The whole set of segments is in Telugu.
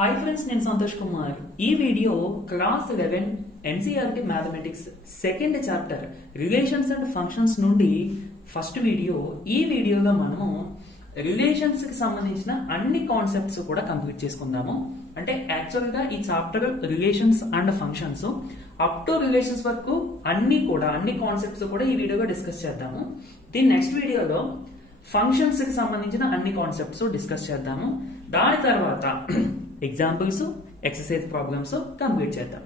హాయ్ ఫ్రెండ్స్, నేను సంతోష్ కుమార్. ఈ video class 11 NCERT mathematics second chapter relations and functions నుండి ఫస్ట్ వీడియో. ఈ వీడియోలో మనము రిలేషన్స్ కి సంబంధించిన అన్ని కాన్సెప్ట్స్ కూడా కంప్లీట్ చేసుకుందాము. అంటే యాక్చువల్ గా ఈ chapter relations and functions up to relations వరకు అన్ని కాన్సెప్ట్స్ కూడా ఈ వీడియోలో డిస్కస్ చేద్దాము. దీని నెక్స్ట్ వీడియోలో ఫంక్షన్స్ కి సంబంధించిన అన్ని కాన్సెప్ట్స్ డిస్కస్ చేద్దాము. దాని తర్వాత ఎగ్జాంపుల్స్, ఎక్సర్సైజ్ ప్రాబ్లమ్స్ కంప్లీట్ చేద్దాం.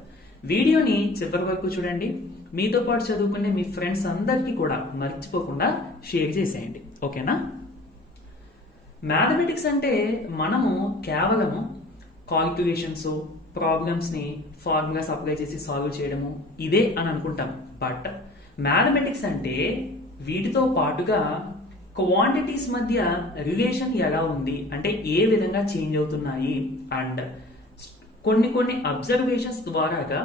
వీడియోని చివరి వరకు చూడండి. మీతో పాటు చదువుకునే మీ ఫ్రెండ్స్ అందరికీ కూడా మర్చిపోకుండా షేర్ చేసేయండి. ఓకేనా? మ్యాథమెటిక్స్ అంటే మనము కేవలము కాల్క్యులేషన్స్, ప్రాబ్లమ్స్ ని ఫార్ములాస్ అప్లై చేసి సాల్వ్ చేయడము ఇదే అని అనుకుంటాం. బట్ మ్యాథమెటిక్స్ అంటే వీటితో పాటుగా క్వాంటిటీస్ మధ్య రిలేషన్ ఎలా ఉంది, అంటే ఏ విధంగా చేంజ్ అవుతున్నాయి, అండ్ కొన్ని అబ్జర్వేషన్స్ ద్వారాగా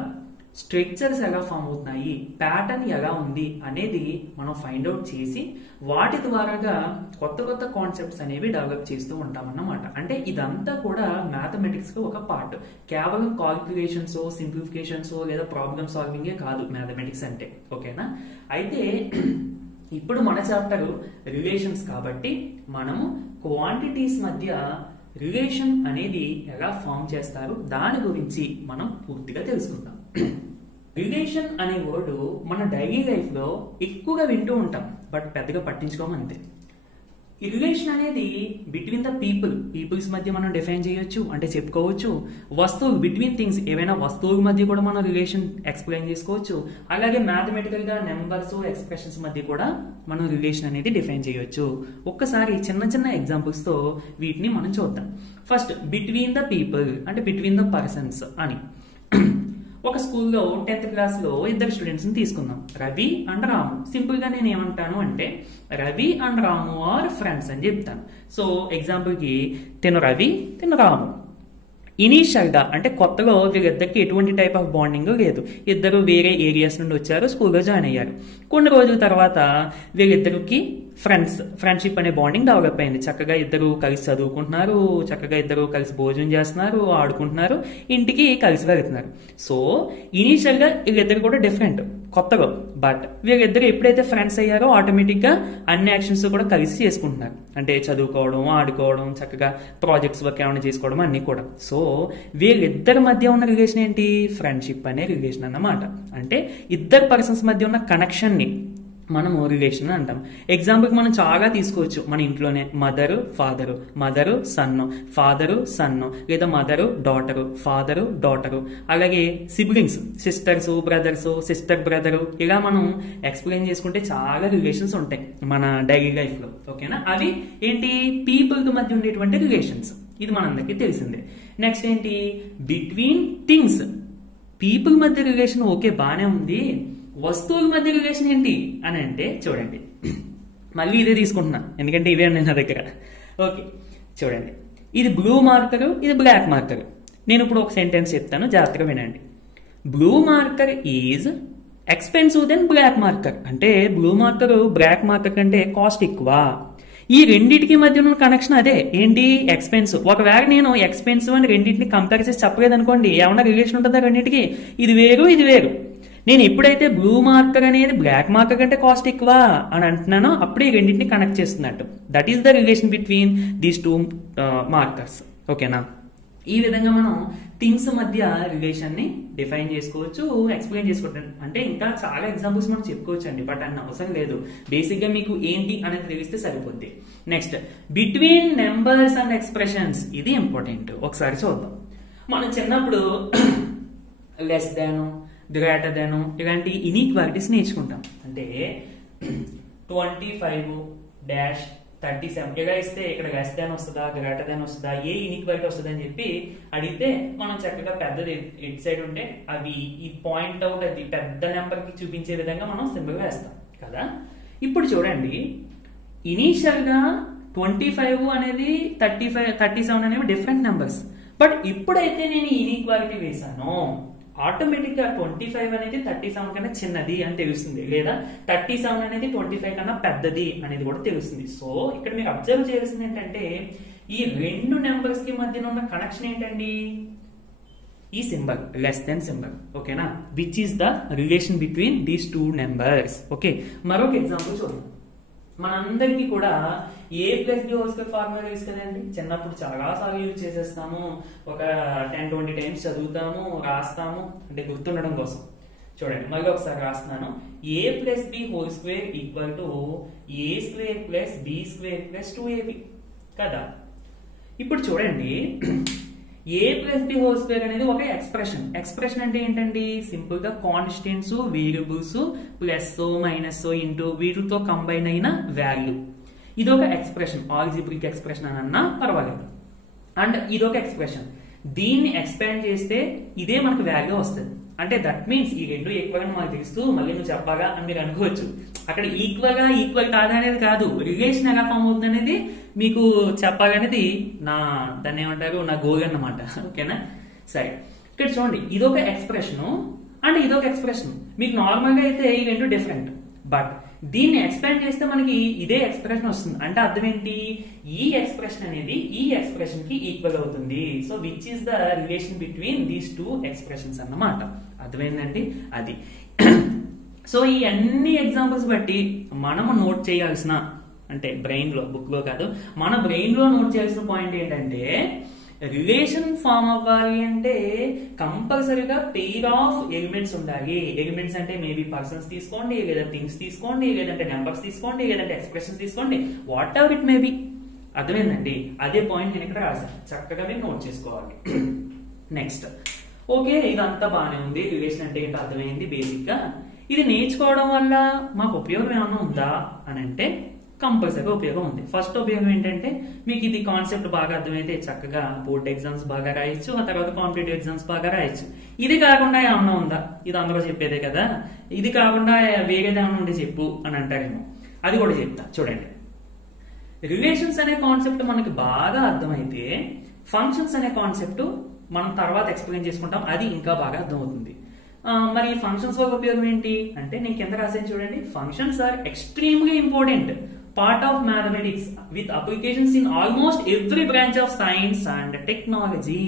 స్ట్రక్చర్స్ ఎలా ఫామ్ అవుతున్నాయి, ప్యాటర్న్ ఎలా ఉంది అనేది మనం ఫైండ్ అవుట్ చేసి వాటి ద్వారాగా కొత్త కాన్సెప్ట్స్ అనేవి డెవలప్ చేస్తూ ఉంటామన్నమాట. అంటే ఇదంతా కూడా మ్యాథమెటిక్స్ కి ఒక పార్ట్. కేవలం కాల్క్యులేషన్స్, సింప్లిఫికేషన్స్ లేదా ప్రాబ్లమ్ సాల్వింగే కాదు మ్యాథమెటిక్స్ అంటే. ఓకేనా? అయితే ఇప్పుడు మన చాప్టర్ రిలేషన్స్ కాబట్టి మనము క్వాంటిటీస్ మధ్య రిలేషన్ అనేది ఎలా ఫామ్ చేస్తారు దాని గురించి మనం పూర్తిగా తెలుసుకుందాం. రిలేషన్ అనే వర్డ్ మన డైలీ లైఫ్ లో ఎక్కువగా వింటూ ఉంటాం, బట్ పెద్దగా పట్టించుకోమంతే. ఈ రిలేషన్ అనేది బిట్వీన్ ద పీపుల్స్ మధ్య మనం డిఫైన్ చేయొచ్చు, అంటే చెప్పుకోవచ్చు. వస్తువులు, బిట్వీన్ థింగ్స్, ఏవైనా వస్తువుల మధ్య కూడా మనం రిలేషన్ ఎక్స్ప్లెయిన్ చేసుకోవచ్చు. అలాగే మ్యాథమెటికల్ గా నెంబర్స్, ఎక్స్ప్రెషన్స్ మధ్య కూడా మనం రిలేషన్ అనేది డిఫైన్ చేయొచ్చు. ఒక్కసారి చిన్న ఎగ్జాంపుల్స్ తో వీటిని మనం చూద్దాం. ఫస్ట్, బిట్వీన్ ద పీపుల్ అంటే బిట్వీన్ ద పర్సన్స్ అని. ఒక స్కూల్లో 10th క్లాస్ లో ఇద్దరు స్టూడెంట్స్ ని తీసుకుందాం, రవి అండ్ రాము. సింపుల్ గా నేను ఏమంటాను అంటే Ravi and Ramu are friends అని చెప్తాను. సో ఎగ్జాంపుల్ కి తిను రవి, తిను రాము. ఇనీషియల్ గా అంటే కొత్తగా వీళ్ళిద్దరికి ఎటువంటి టైప్ ఆఫ్ బాండింగ్ లేదు. ఇద్దరు వేరే ఏరియాస్ నుండి వచ్చారు, స్కూల్లో జాయిన్ అయ్యారు. కొన్ని రోజుల తర్వాత వీళ్ళిద్దరికి ఫ్రెండ్షిప్ అనే బాండింగ్ డెవలప్ అయింది. చక్కగా ఇద్దరు కలిసి చదువుకుంటున్నారు, చక్కగా ఇద్దరు కలిసి భోజనం చేస్తున్నారు, ఆడుకుంటున్నారు, ఇంటికి కలిసి వెళ్తున్నారు. సో ఇనీషియల్ గా వీళ్ళిద్దరు కూడా డిఫరెంట్, కొత్తగా. బట్ వీళ్ళిద్దరు ఎప్పుడైతే ఫ్రెండ్స్ అయ్యారో ఆటోమేటిక్ గా అన్ని యాక్షన్స్ కూడా కలిసి చేసుకుంటున్నారు. అంటే చదువుకోవడం, ఆడుకోవడం, చక్కగా ప్రాజెక్ట్స్ వర్క్ ఏమైనా చేసుకోవడం అన్ని కూడా. సో వీళ్ళిద్దరి మధ్య ఉన్న రిలేషన్ ఏంటి? ఫ్రెండ్షిప్ అనే రిలేషన్ అన్నమాట. అంటే ఇద్దరు పర్సన్స్ మధ్య ఉన్న కనెక్షన్ ని మనము రిలేషన్ అంటాం. ఎగ్జాంపుల్ మనం చాలా తీసుకోవచ్చు మన ఇంట్లోనే. మదరు ఫాదరు, మదరు సన్ను, ఫాదరు సన్ను, లేదా మదరు డాటరు, ఫాదరు డాటరు. అలాగే siblings, sisters brothers, sister brother, ఇలా మనం ఎక్స్ప్లెయిన్ చేసుకుంటే చాలా రిలేషన్స్ ఉంటాయి మన డైలీ లైఫ్ లో. ఓకేనా? అవి ఏంటి? పీపుల్ కి మధ్య ఉండేటువంటి రిలేషన్స్. ఇది మనందరికీ తెలిసిందే. నెక్స్ట్ ఏంటి? Between things. పీపుల్ మధ్య రిలేషన్ ఓకే, బానే ఉంది. వస్తువుల మధ్య రిలేషన్ ఏంటి అని అంటే చూడండి, మళ్ళీ ఇదే తీసుకుంటున్నా ఎందుకంటే ఇవే ఉన్నాయి నా దగ్గర. ఓకే, చూడండి, ఇది బ్లూ మార్కర్, ఇది బ్లాక్ మార్కర్. నేను ఇప్పుడు ఒక సెంటెన్స్ చెప్తాను, జాగ్రత్తగా వినండి. Blue marker is expensive then black marker. అంటే బ్లూ మార్కర్ బ్లాక్ మార్కర్ కంటే కాస్ట్ ఎక్కువ. ఈ రెండింటికి మధ్య ఉన్న కనెక్షన్ అదే. ఏంటి? ఎక్స్పెన్సివ్. ఒకవేళ నేను ఎక్స్పెన్సివ్ అని రెండింటిని కంపేర్ చేసి చెప్పలేదు అనుకోండి, ఏమన్నా రిలేషన్ ఉంటుందా రెండింటికి? ఇది వేరు, ఇది వేరు. నేను ఎప్పుడైతే బ్లూ మార్కర్ అనేది బ్లాక్ మార్కర్ కంటే కాస్ట్ ఎక్కువ అని అంటున్నానో అప్పుడే ఈ రెండింటిని కనెక్ట్ చేస్తున్నట్టు. That is the relation between these two markers. ఓకేనా? ఈ విధంగా మనం థింగ్స్ మధ్య రిలేషన్ ని డిఫైన్ చేసుకోవచ్చు, ఎక్స్ప్లెయిన్ చేసుకోవచ్చు. అంటే ఇంకా చాలా ఎగ్జాంపుల్స్ మనం చెప్పుకోవచ్చు అండి, బట్ అన్న అవసరం లేదు. బేసిక్ గా మీకు ఏంటి అనేది తెలిస్తే సరిపోద్ది. Next, between numbers and expressions. ఇది ఇంపార్టెంట్. ఒకసారి చూద్దాం. మనం చిన్నప్పుడు లెస్ దాన్, గ్రేటర్ దాన్ ఇలాంటి ఇన్ఈక్వాలిటీస్ నేర్చుకుంటాం. అంటే 25-37 ఇలా ఇస్తే ఇక్కడ లెస్ దాన్ వస్తుందా, గ్రేటర్ దాన్ వస్తుందా, ఏ ఇన్ఈక్వాలిటీ వస్తుంది అని చెప్పి అడిగితే మనం చక్కగా పెద్దది ఇట్ సైడ్ ఉంటే అవి ఈ పాయింట్ అవుట్ అది పెద్ద నెంబర్ కి చూపించే విధంగా మనం సింబల్ వేస్తాం కదా. ఇప్పుడు చూడండి, ఇనీషియల్ గా 25 అనేది 37 అనేవి డిఫరెంట్ నెంబర్స్. బట్ ఇప్పుడైతే నేను ఇన్ఈక్వాలిటీ వేసాను, ఆటోమేటిక్ గా 25 అనేది 37 కన్నా చిన్నది అని తెలుస్తుంది, లేదా 37 అనేది 25 కన్నా పెద్దది అనేది కూడా తెలుస్తుంది. సో ఇక్కడ మీరు అబ్జర్వ్ చేయాల్సింది ఏంటంటే ఈ రెండు నెంబర్స్ కి మధ్యన ఉన్న కనెక్షన్ ఏంటండి? ఈ సింబల్ లెస్ దెన్ సింబల్. ఓకేనా? Which is the relation between these two numbers. Okay, మరొక ఎగ్జాంపుల్ చూద్దాం. మనందరికీ కూడా a plus b whole square formula తెలుసు కదండి. చిన్నప్పుడు చాలా సార్లు యూజ్ చేసేస్తాము, ఒక 10-20 టైమ్స్ చదువుతాము, రాస్తాము, అంటే గుర్తుండడం కోసం. చూడండి, మళ్ళీ ఒకసారి రాస్తున్నాను. a plus b whole square equal to a square plus b square plus 2ab కదా. ఇప్పుడు చూడండి, a plus b whole square అనేది ఒక ఎక్స్ప్రెషన్ అంటే ఏంటండి? సింపుల్ గా constants, variables plus minus into వీటితో కంబైన్ అయిన వాల్యూ. ఇదొక ఎక్స్ప్రెషన్, ఆల్జిబ్రిక్ ఎక్స్ప్రెషన్ అని అన్నా పర్వాలేదు. అండ్ ఇదొక ఎక్స్ప్రెషన్. దీన్ని ఎక్స్పాండ్ చేస్తే ఇదే మనకు వాల్యూ వస్తుంది. అంటే దట్ మీన్స్ ఈ రెండు ఈక్వల్ గా మనకు తెలుస్తూ మళ్ళీ నువ్వు చెప్పాగా అని మీరు అనుకోవచ్చు. అక్కడ ఈక్వల్ కాదా అనేది కాదు, రిలేషన్ ఎలా ఫామ్ అవుతుంది అనేది మీకు చెప్పాలనేది దాన్ని ఏమంటారు, నా గోల్ అన్నమాట. ఓకేనా? సరే, ఇక్కడ చూడండి, ఇదొక ఎక్స్ప్రెషన్ అండ్ ఇదొక ఎక్స్ప్రెషన్. మీకు నార్మల్ గా అయితే ఈ రెండు డిఫరెంట్, బట్ దీన్ని ఎక్స్పాండ్ చేస్తే మనకి ఇదే ఎక్స్ప్రెషన్ వస్తుంది. అంటే అర్థం ఏంటి? ఈ ఎక్స్ప్రెషన్ అనేది ఈ ఎక్స్ప్రెషన్ కి ఈక్వల్ అవుతుంది. So which is the relation between these two expressions అన్నమాట. అర్థమైందండి? అది. సో ఈ అన్ని ఎగ్జాంపుల్స్ బట్టి మనము నోట్ చేయాల్సిన, అంటే బ్రెయిన్ లో, బుక్ లో కాదు, మన బ్రెయిన్ లో నోట్ చేయాల్సిన పాయింట్ ఏంటంటే, రిలేషన్ ఫామ్ అవ్వాలి అంటే కంపల్సరీగా పెయిర్ ఆఫ్ ఎలిమెంట్స్ ఉండాలి. ఎలిమెంట్స్ అంటే మేబీ పర్సన్స్ తీసుకోండి, లేదా థింగ్స్ తీసుకోండి, లేదంటే నెంబర్స్ తీసుకోండి, లేదంటే ఎక్స్ప్రెషన్స్ తీసుకోండి, వాట్ ఎవర్ ఇట్ మేబీ. అర్థమైందండి? అదే పాయింట్ నేను ఇక్కడ రాశాను, చక్కగా మీరు నోట్ చేసుకోవాలి. నెక్స్ట్, ఓకే, ఇదంతా బాగానే ఉంది, రిలేషన్ అంటే ఏంటో అర్థమైంది బేసిక్ గా. ఇది నేర్చుకోవడం వల్ల మాకు ఉపయోగం ఏమన్నా ఉందా అని అంటే కంపల్సరీగా ఉపయోగం ఉంది. ఫస్ట్ ఉపయోగం ఏంటంటే, మీకు ఇది కాన్సెప్ట్ బాగా అర్థమైతే చక్కగా బోర్డ్ ఎగ్జామ్స్ బాగా రాయొచ్చు, ఆ తర్వాత కాంపిటేటివ్ ఎగ్జామ్స్ బాగా రాయొచ్చు. ఇది కాకుండా ఏమన్నా ఉందా, ఇది అందరూ చెప్పేదే కదా, ఇది కాకుండా వేరేది ఏమన్నా ఉంటే చెప్పు అని అంటారేమో, అది కూడా చెప్తా. చూడండి, రిలేషన్స్ అనే కాన్సెప్ట్ మనకి బాగా అర్థమైతే ఫంక్షన్స్ అనే కాన్సెప్ట్ మనం తర్వాత ఎక్స్ప్లెయిన్ చేసుకుంటాం, అది ఇంకా బాగా అర్థమవుతుంది. మరి ఫంక్షన్స్ వల్ల ఉపయోగం ఏంటి అంటే, నేను కింద రాసేది చూడండి. Functions are extremely important part of mathematics with applications in almost every branch of science and technology.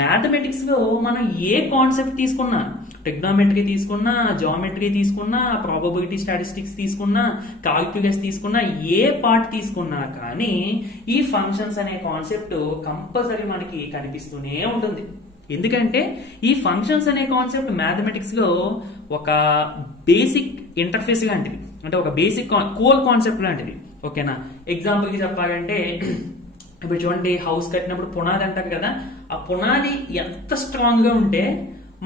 Mathematics లో మనం ఏ కాన్సెప్ట్ తీసుకున్నా, ట్రిగ్నోమెట్రీ తీసుకున్నా, జామెట్రీ తీసుకున్నా, ప్రాబబిలిటీ స్టాటిస్టిక్స్ తీసుకున్నా, కాల్క్యులస్ తీసుకున్నా, ఏ పార్ట్ తీసుకున్నా కానీ ఈ ఫంక్షన్స్ అనే కాన్సెప్ట్ కంపల్సరీ మనకి కనిపిస్తూనే ఉంటుంది. ఎందుకంటే ఈ ఫంక్షన్స్ అనే కాన్సెప్ట్ మ్యాథమెటిక్స్ లో ఒక బేసిక్ ఇంటర్ఫేస్ లాంటిది, అంటే ఒక బేసిక్ కోర్ కాన్సెప్ట్ లాంటిది. ఓకేనా? ఎగ్జాంపుల్ కి చెప్పాలంటే, ఇప్పుడు చూడండి, హౌస్ కట్టినప్పుడు పునాది అంటారు కదా, ఆ పునాది ఎంత స్ట్రాంగ్ గా ఉంటే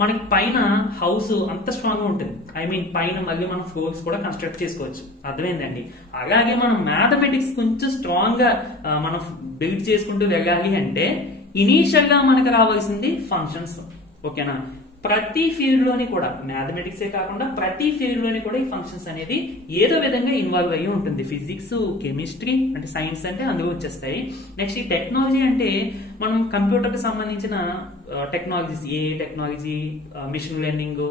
మనకి పైన హౌస్ అంత స్ట్రాంగ్ గా ఉంటుంది. ఐ మీన్ పైన మళ్ళీ మనం ఫ్లోర్స్ కూడా కన్స్ట్రక్ట్ చేసుకోవచ్చు. అర్థమైందండి? అలాగే మనం మ్యాథమెటిక్స్ కొంచెం స్ట్రాంగ్ గా మనం బిల్డ్ చేసుకుంటూ వెళ్ళాలి అంటే ఇనీషియల్ గా మనకు రావాల్సింది ఫంక్షన్స్. ఓకేనా? ప్రతి ఫీల్డ్ లోని కూడా, మ్యాథమెటిక్స్ ఏ కాకుండా ప్రతి ఫీల్డ్ లోని కూడా ఈ ఫంక్షన్స్ అనేది ఏదో విధంగా ఇన్వాల్వ్ అయ్యి ఉంటుంది. ఫిజిక్స్, కెమిస్ట్రీ అంటే సైన్స్ అంటే అందులో వచ్చేస్తాయి. నెక్స్ట్ ఈ టెక్నాలజీ అంటే మనం కంప్యూటర్ కి సంబంధించిన టెక్నాలజీస్, ఏ టెక్నాలజీ, మిషన్ లెర్నింగ్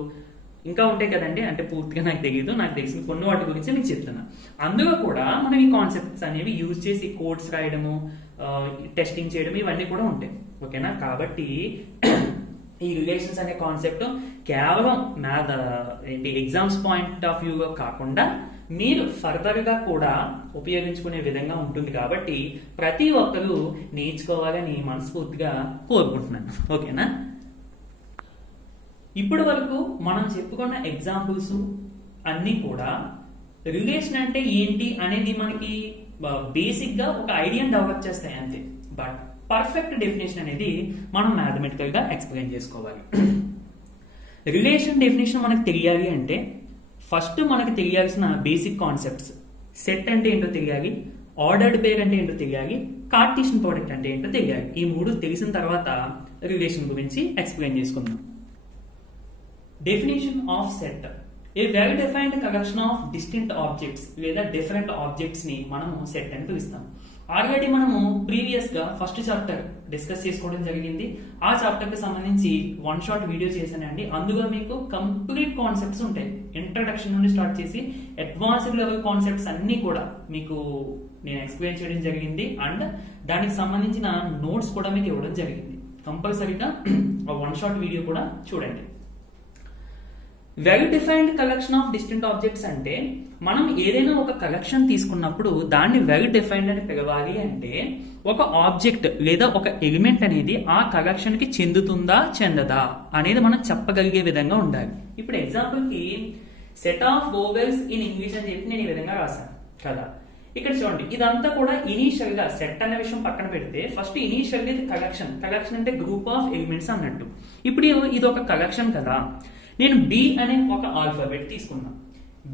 ఇంకా ఉంటాయి కదండి. అంటే పూర్తిగా నాకు తెలియదు, నాకు తెలిసిన కొన్ని వాటి గురించి మీకు చెప్తున్నా. అందులో కూడా మనం ఈ కాన్సెప్ట్స్ అనేవి యూజ్ చేసి కోడ్స్ రాయడము, టెస్టింగ్ చేయడం, ఇవన్నీ కూడా ఉంటాయి. ఓకేనా? కాబట్టి ఈ రిలేషన్స్ అనే కాన్సెప్ట్ కేవలం ఎగ్జామ్స్ పాయింట్ ఆఫ్ వ్యూగా కాకుండా మీరు ఫర్దర్ గా కూడా ఉపయోగించుకునే విధంగా ఉంటుంది. కాబట్టి ప్రతి ఒక్కరూ నేర్చుకోవాలని మనస్ఫూర్తిగా కోరుకుంటున్నాను. ఓకేనా? ఇప్పటి వరకు మనం చెప్పుకున్న ఎగ్జాంపుల్స్ అన్ని కూడా రిలేషన్ అంటే ఏంటి అనేది మనకి బేసిక్ గా ఒక ఐడియా డెవలప్ చేస్తాయి అంతే. బట్ పర్ఫెక్ట్ డెఫినేషన్ అనేది మనం మ్యాథమెటికల్ గా ఎక్స్ప్లెయిన్ చేసుకోవాలి. రిలేషన్ డెఫినేషన్ మనకు తెలియాలి అంటే ఫస్ట్ మనకు తెలియాల్సిన బేసిక్ కాన్సెప్ట్స్, సెట్ అంటే ఏంటో తెలియాలి, ఆర్డర్డ్ పేర్ అంటే ఏంటో తెలియాలి, కార్టీసియన్ ప్రోడక్ట్ అంటే ఏంటో తెలియాలి. ఈ మూడు తెలిసిన తర్వాత రిలేషన్ గురించి ఎక్స్ప్లెయిన్ చేసుకుందాం. Definition of set: A well defined collection of distinct objects లేదా డిఫరెంట్ ఆబ్జెక్ట్స్ ని మనము సెట్ అని పిలుస్తాం. ఆల్రెడీ మనము ప్రీవియస్ గా ఫస్ట్ చాప్టర్ డిస్కస్ చేసుకోవడం జరిగింది. ఆ చాప్టర్ కి సంబంధించి వన్ షాట్ వీడియో చేశానండి. అందులో మీకు కంప్లీట్ కాన్సెప్ట్స్ ఉంటాయి. ఇంట్రడక్షన్ నుండి స్టార్ట్ చేసి అడ్వాన్స్డ్ లెవెల్ కాన్సెప్ట్స్ అన్ని కూడా మీకు నేను ఎక్స్ప్లెయిన్ చేయడం జరిగింది. అండ్ దానికి సంబంధించిన నోట్స్ కూడా మీకు ఇవ్వడం జరిగింది. కంపల్సరీగా వన్ షాట్ వీడియో కూడా చూడండి. Well defined collection of distinct objects అంటే మనం ఏదైనా ఒక కలెక్షన్ తీసుకున్నప్పుడు దాన్ని వెల్ డిఫైన్డ్ అని పిలవాలి అంటే ఒక ఆబ్జెక్ట్ లేదా ఒక ఎలిమెంట్ అనేది ఆ కలెక్షన్ కి చెందుతుందా చెందదా అనేది మనం చెప్పగలిగే విధంగా ఉండాలి. ఇప్పుడు ఎగ్జాంపుల్ కి set of vowels in English అని చెప్పి నేను ఈ విధంగా రాశాను కదా. ఇక్కడ చూడండి, ఇదంతా కూడా ఇనీషియల్ గా సెట్ అనే విషయం పక్కన పెడితే ఫస్ట్ ఇనీషియల్ గా ఇది కలెక్షన్ అంటే గ్రూప్ ఆఫ్ ఎలిమెంట్స్ అన్నట్టు. ఇప్పుడు ఇది ఒక కలెక్షన్ కదా. నేను బి అనే ఒక ఆల్ఫాబెట్ తీసుకున్నా.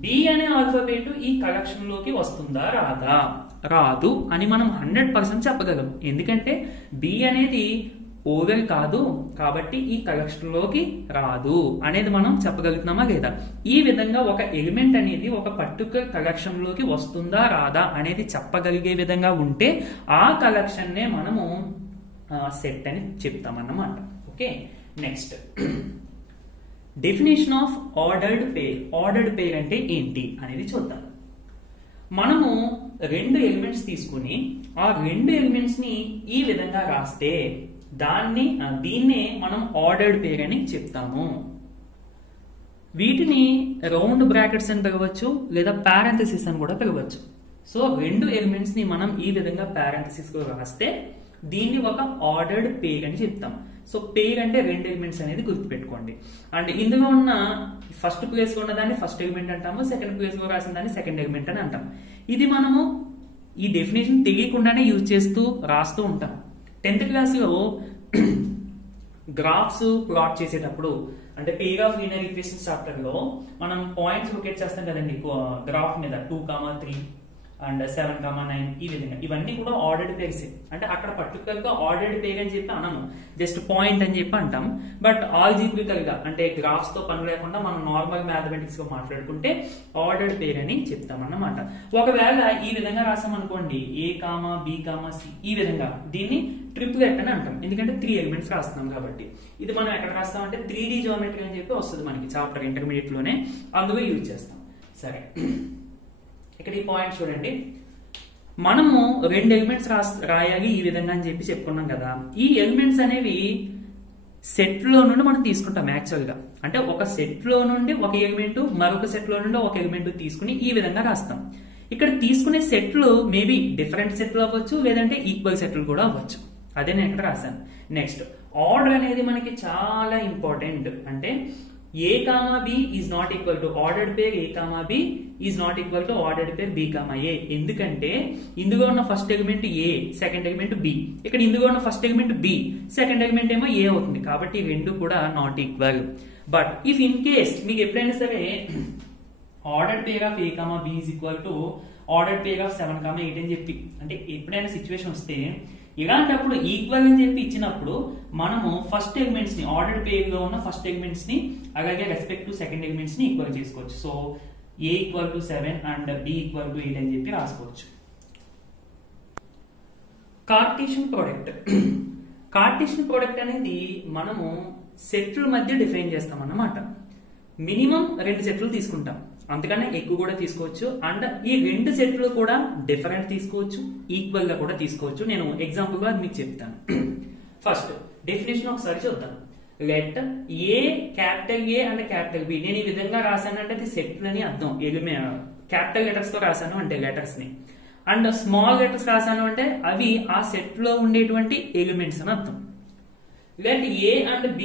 బి అనే ఆల్ఫాబెట్ ఈ కలెక్షన్ లోకి వస్తుందా రాదా? రాదు అని మనం 100% చెప్పగలం. ఎందుకంటే బి అనేది ఓవెల్ కాదు కాబట్టి ఈ కలెక్షన్ లోకి రాదు అనేది మనం చెప్పగలుగుతున్నామా లేదా? ఈ విధంగా ఒక ఎలిమెంట్ అనేది ఒక పర్టికులర్ కలెక్షన్ లోకి వస్తుందా రాదా అనేది చెప్పగలిగే విధంగా ఉంటే ఆ కలెక్షన్ నే మనము సెట్ అని చెప్తామన్నమాట. Okay, next definition of ordered pair. Ordered pair అంటే ఏంటి అనేది చూద్దాం. మనము రెండు ఎలిమెంట్స్ తీసుకుని ఆ రెండు ఎలిమెంట్స్ ని ఈ విధంగా రాస్తే దీన్నే మనం ఆర్డర్డ్ పేర్ అని చెప్తాము. వీటిని రౌండ్ బ్రాకెట్స్ అని పిలవచ్చు లేదా పారెంథసిస్ అని కూడా పిలవచ్చు. సో రెండు ఎలిమెంట్స్ ని మనం ఈ విధంగా పారెంథసిస్ లో రాస్తే దీన్ని ఒక ఆర్డర్డ్ పేర్ అని చెప్తాం. సో పేర్ అంటే రెండు ఎలిమెంట్స్ అనేది గుర్తుపెట్టుకోండి. అండ్ ఇందులో ఉన్న ఫస్ట్ ప్లేస్ లో ఉన్న దాన్ని ఫస్ట్ ఎలిమెంట్ అంటాము, సెకండ్ ప్లేస్ లో రాసిన దాన్ని సెకండ్ ఎలిమెంట్ అని అంటాం. ఇది మనము ఈ డెఫినేషన్ తెలియకుండానే యూజ్ చేస్తూ రాస్తూ ఉంటాం. 10th క్లాస్ లో గ్రాఫ్స్ ప్లాట్ చేసేటప్పుడు అంటే pair of linear equations chapter లో మనం పాయింట్స్ లొకేట్ చేస్తాం కదండి గ్రాఫ్ మీద 2, 3 అండ్ 7, 9 ఈ విధంగా. ఇవన్నీ కూడా ఆర్డర్డ్ పేర్స్. అంటే అక్కడ పర్టికులర్ గా ఆర్డర్డ్ పేర్ అని చెప్పి అనము, జస్ట్ పాయింట్ అని చెప్పి అంటాం. బట్ ఆల్జీబ్రికల్ గా అంటే గ్రాఫ్స్ తో పని లేకుండా మనం నార్మల్ మ్యాథమెటిక్స్ లో మాట్లాడుకుంటే ఆర్డర్డ్ పేర్ అని చెప్తాం అన్నమాట. ఒకవేళ ఈ విధంగా రాసాం అనుకోండి, A, B, C ఈ విధంగా, దీన్ని ట్రిప్లెట్ అని అంటాం. ఎందుకంటే 3 ఎలిమెంట్స్ రాస్తున్నాం కాబట్టి. ఇది మనం ఎక్కడ రాస్తాం అంటే 3D జియోమెట్రీ అని చెప్పి వస్తుంది మనకి చాప్టర్ ఇంటర్మీడియట్ లోనే, అందులో యూజ్ చేస్తాం. సరే, ఇక్కడ ఈ పాయింట్ చూడండి. మనము రెండు ఎలిమెంట్స్ రాయాలి ఈ విధంగా అని చెప్పి చెప్పుకున్నాం కదా. ఈ ఎలిమెంట్స్ అనేవి సెట్ లో నుండి మనం తీసుకుంటాం యాక్చువల్ గా. అంటే ఒక సెట్ లో నుండి ఒక ఎలిమెంట్, మరొక సెట్ లో నుండి ఒక ఎలిమెంట్ తీసుకుని ఈ విధంగా రాస్తాం. ఇక్కడ తీసుకునే సెట్లు మేబీ డిఫరెంట్ సెట్లు అవ్వచ్చు, లేదంటే ఈక్వల్ సెట్లు కూడా అవ్వచ్చు. అదే నేను ఇక్కడ రాశాను. నెక్స్ట్ ఆర్డర్ అనేది మనకి చాలా ఇంపార్టెంట్. అంటే A, B is not equal to ordered pair A, B is not equal to ordered pair B, A. ఎందుకంటే ఇందులో ఉన్న first element A, second element B. ఇక్కడ ఇందులో ఉన్న first element B, second element ఏమో A అవుతుంది. కాబట్టి రెండు కూడా not equal. But if in case మీకు ఎప్పుడైనా సరే ordered pair of A, B is equal to ordered pair of 7, 8 అని చెప్పి అంటే ఎప్పుడైనా సిచ్యువేషన్ వస్తే ఇలాంటప్పుడు ఈక్వల్ అని చెప్పి ఇచ్చినప్పుడు మనము ఫస్ట్ ఎలిమెంట్స్ ని ఆర్డర్డ్ పేర్ లో ఉన్న ఫస్ట్ ఎలిమెంట్స్ ని అలాగే రెస్పెక్ట్ టు సెకండ్ ఎలిమెంట్స్ ని ఈక్వల్ చేసుకోవచ్చు. సో A = 7 అండ్ B = 8 అని చెప్పి రాసుకోవచ్చు. Cartesian product. కార్టీసియన్ ప్రోడక్ట్ అనేది మనము సెట్ల మధ్య డిఫైన్ చేస్తాం అన్నమాట. మినిమం 2 సెట్లు తీసుకుంటాం, అందుకనే ఎక్కువ కూడా తీసుకోవచ్చు. అండ్ ఈ 2 సెట్లు కూడా డిఫరెంట్ తీసుకోవచ్చు, ఈక్వల్ గా కూడా తీసుకోవచ్చు. నేను ఎగ్జాంపుల్ గా మీకు చెప్తాను. ఫస్ట్ డెఫినేషన్ ఒకసారి చూద్దాం. Let A, capital A and capital B. నేను ఈ విధంగా రాశానంటే అది సెట్లు అని అర్థం. క్యాపిటల్ లెటర్స్ తో రాశాను అంటే లెటర్స్ ని, అండ్ స్మాల్ లెటర్స్ రాశాను అంటే అవి ఆ సెట్ లో ఉండేటువంటి ఎలిమెంట్స్ అని అర్థం. Let A and B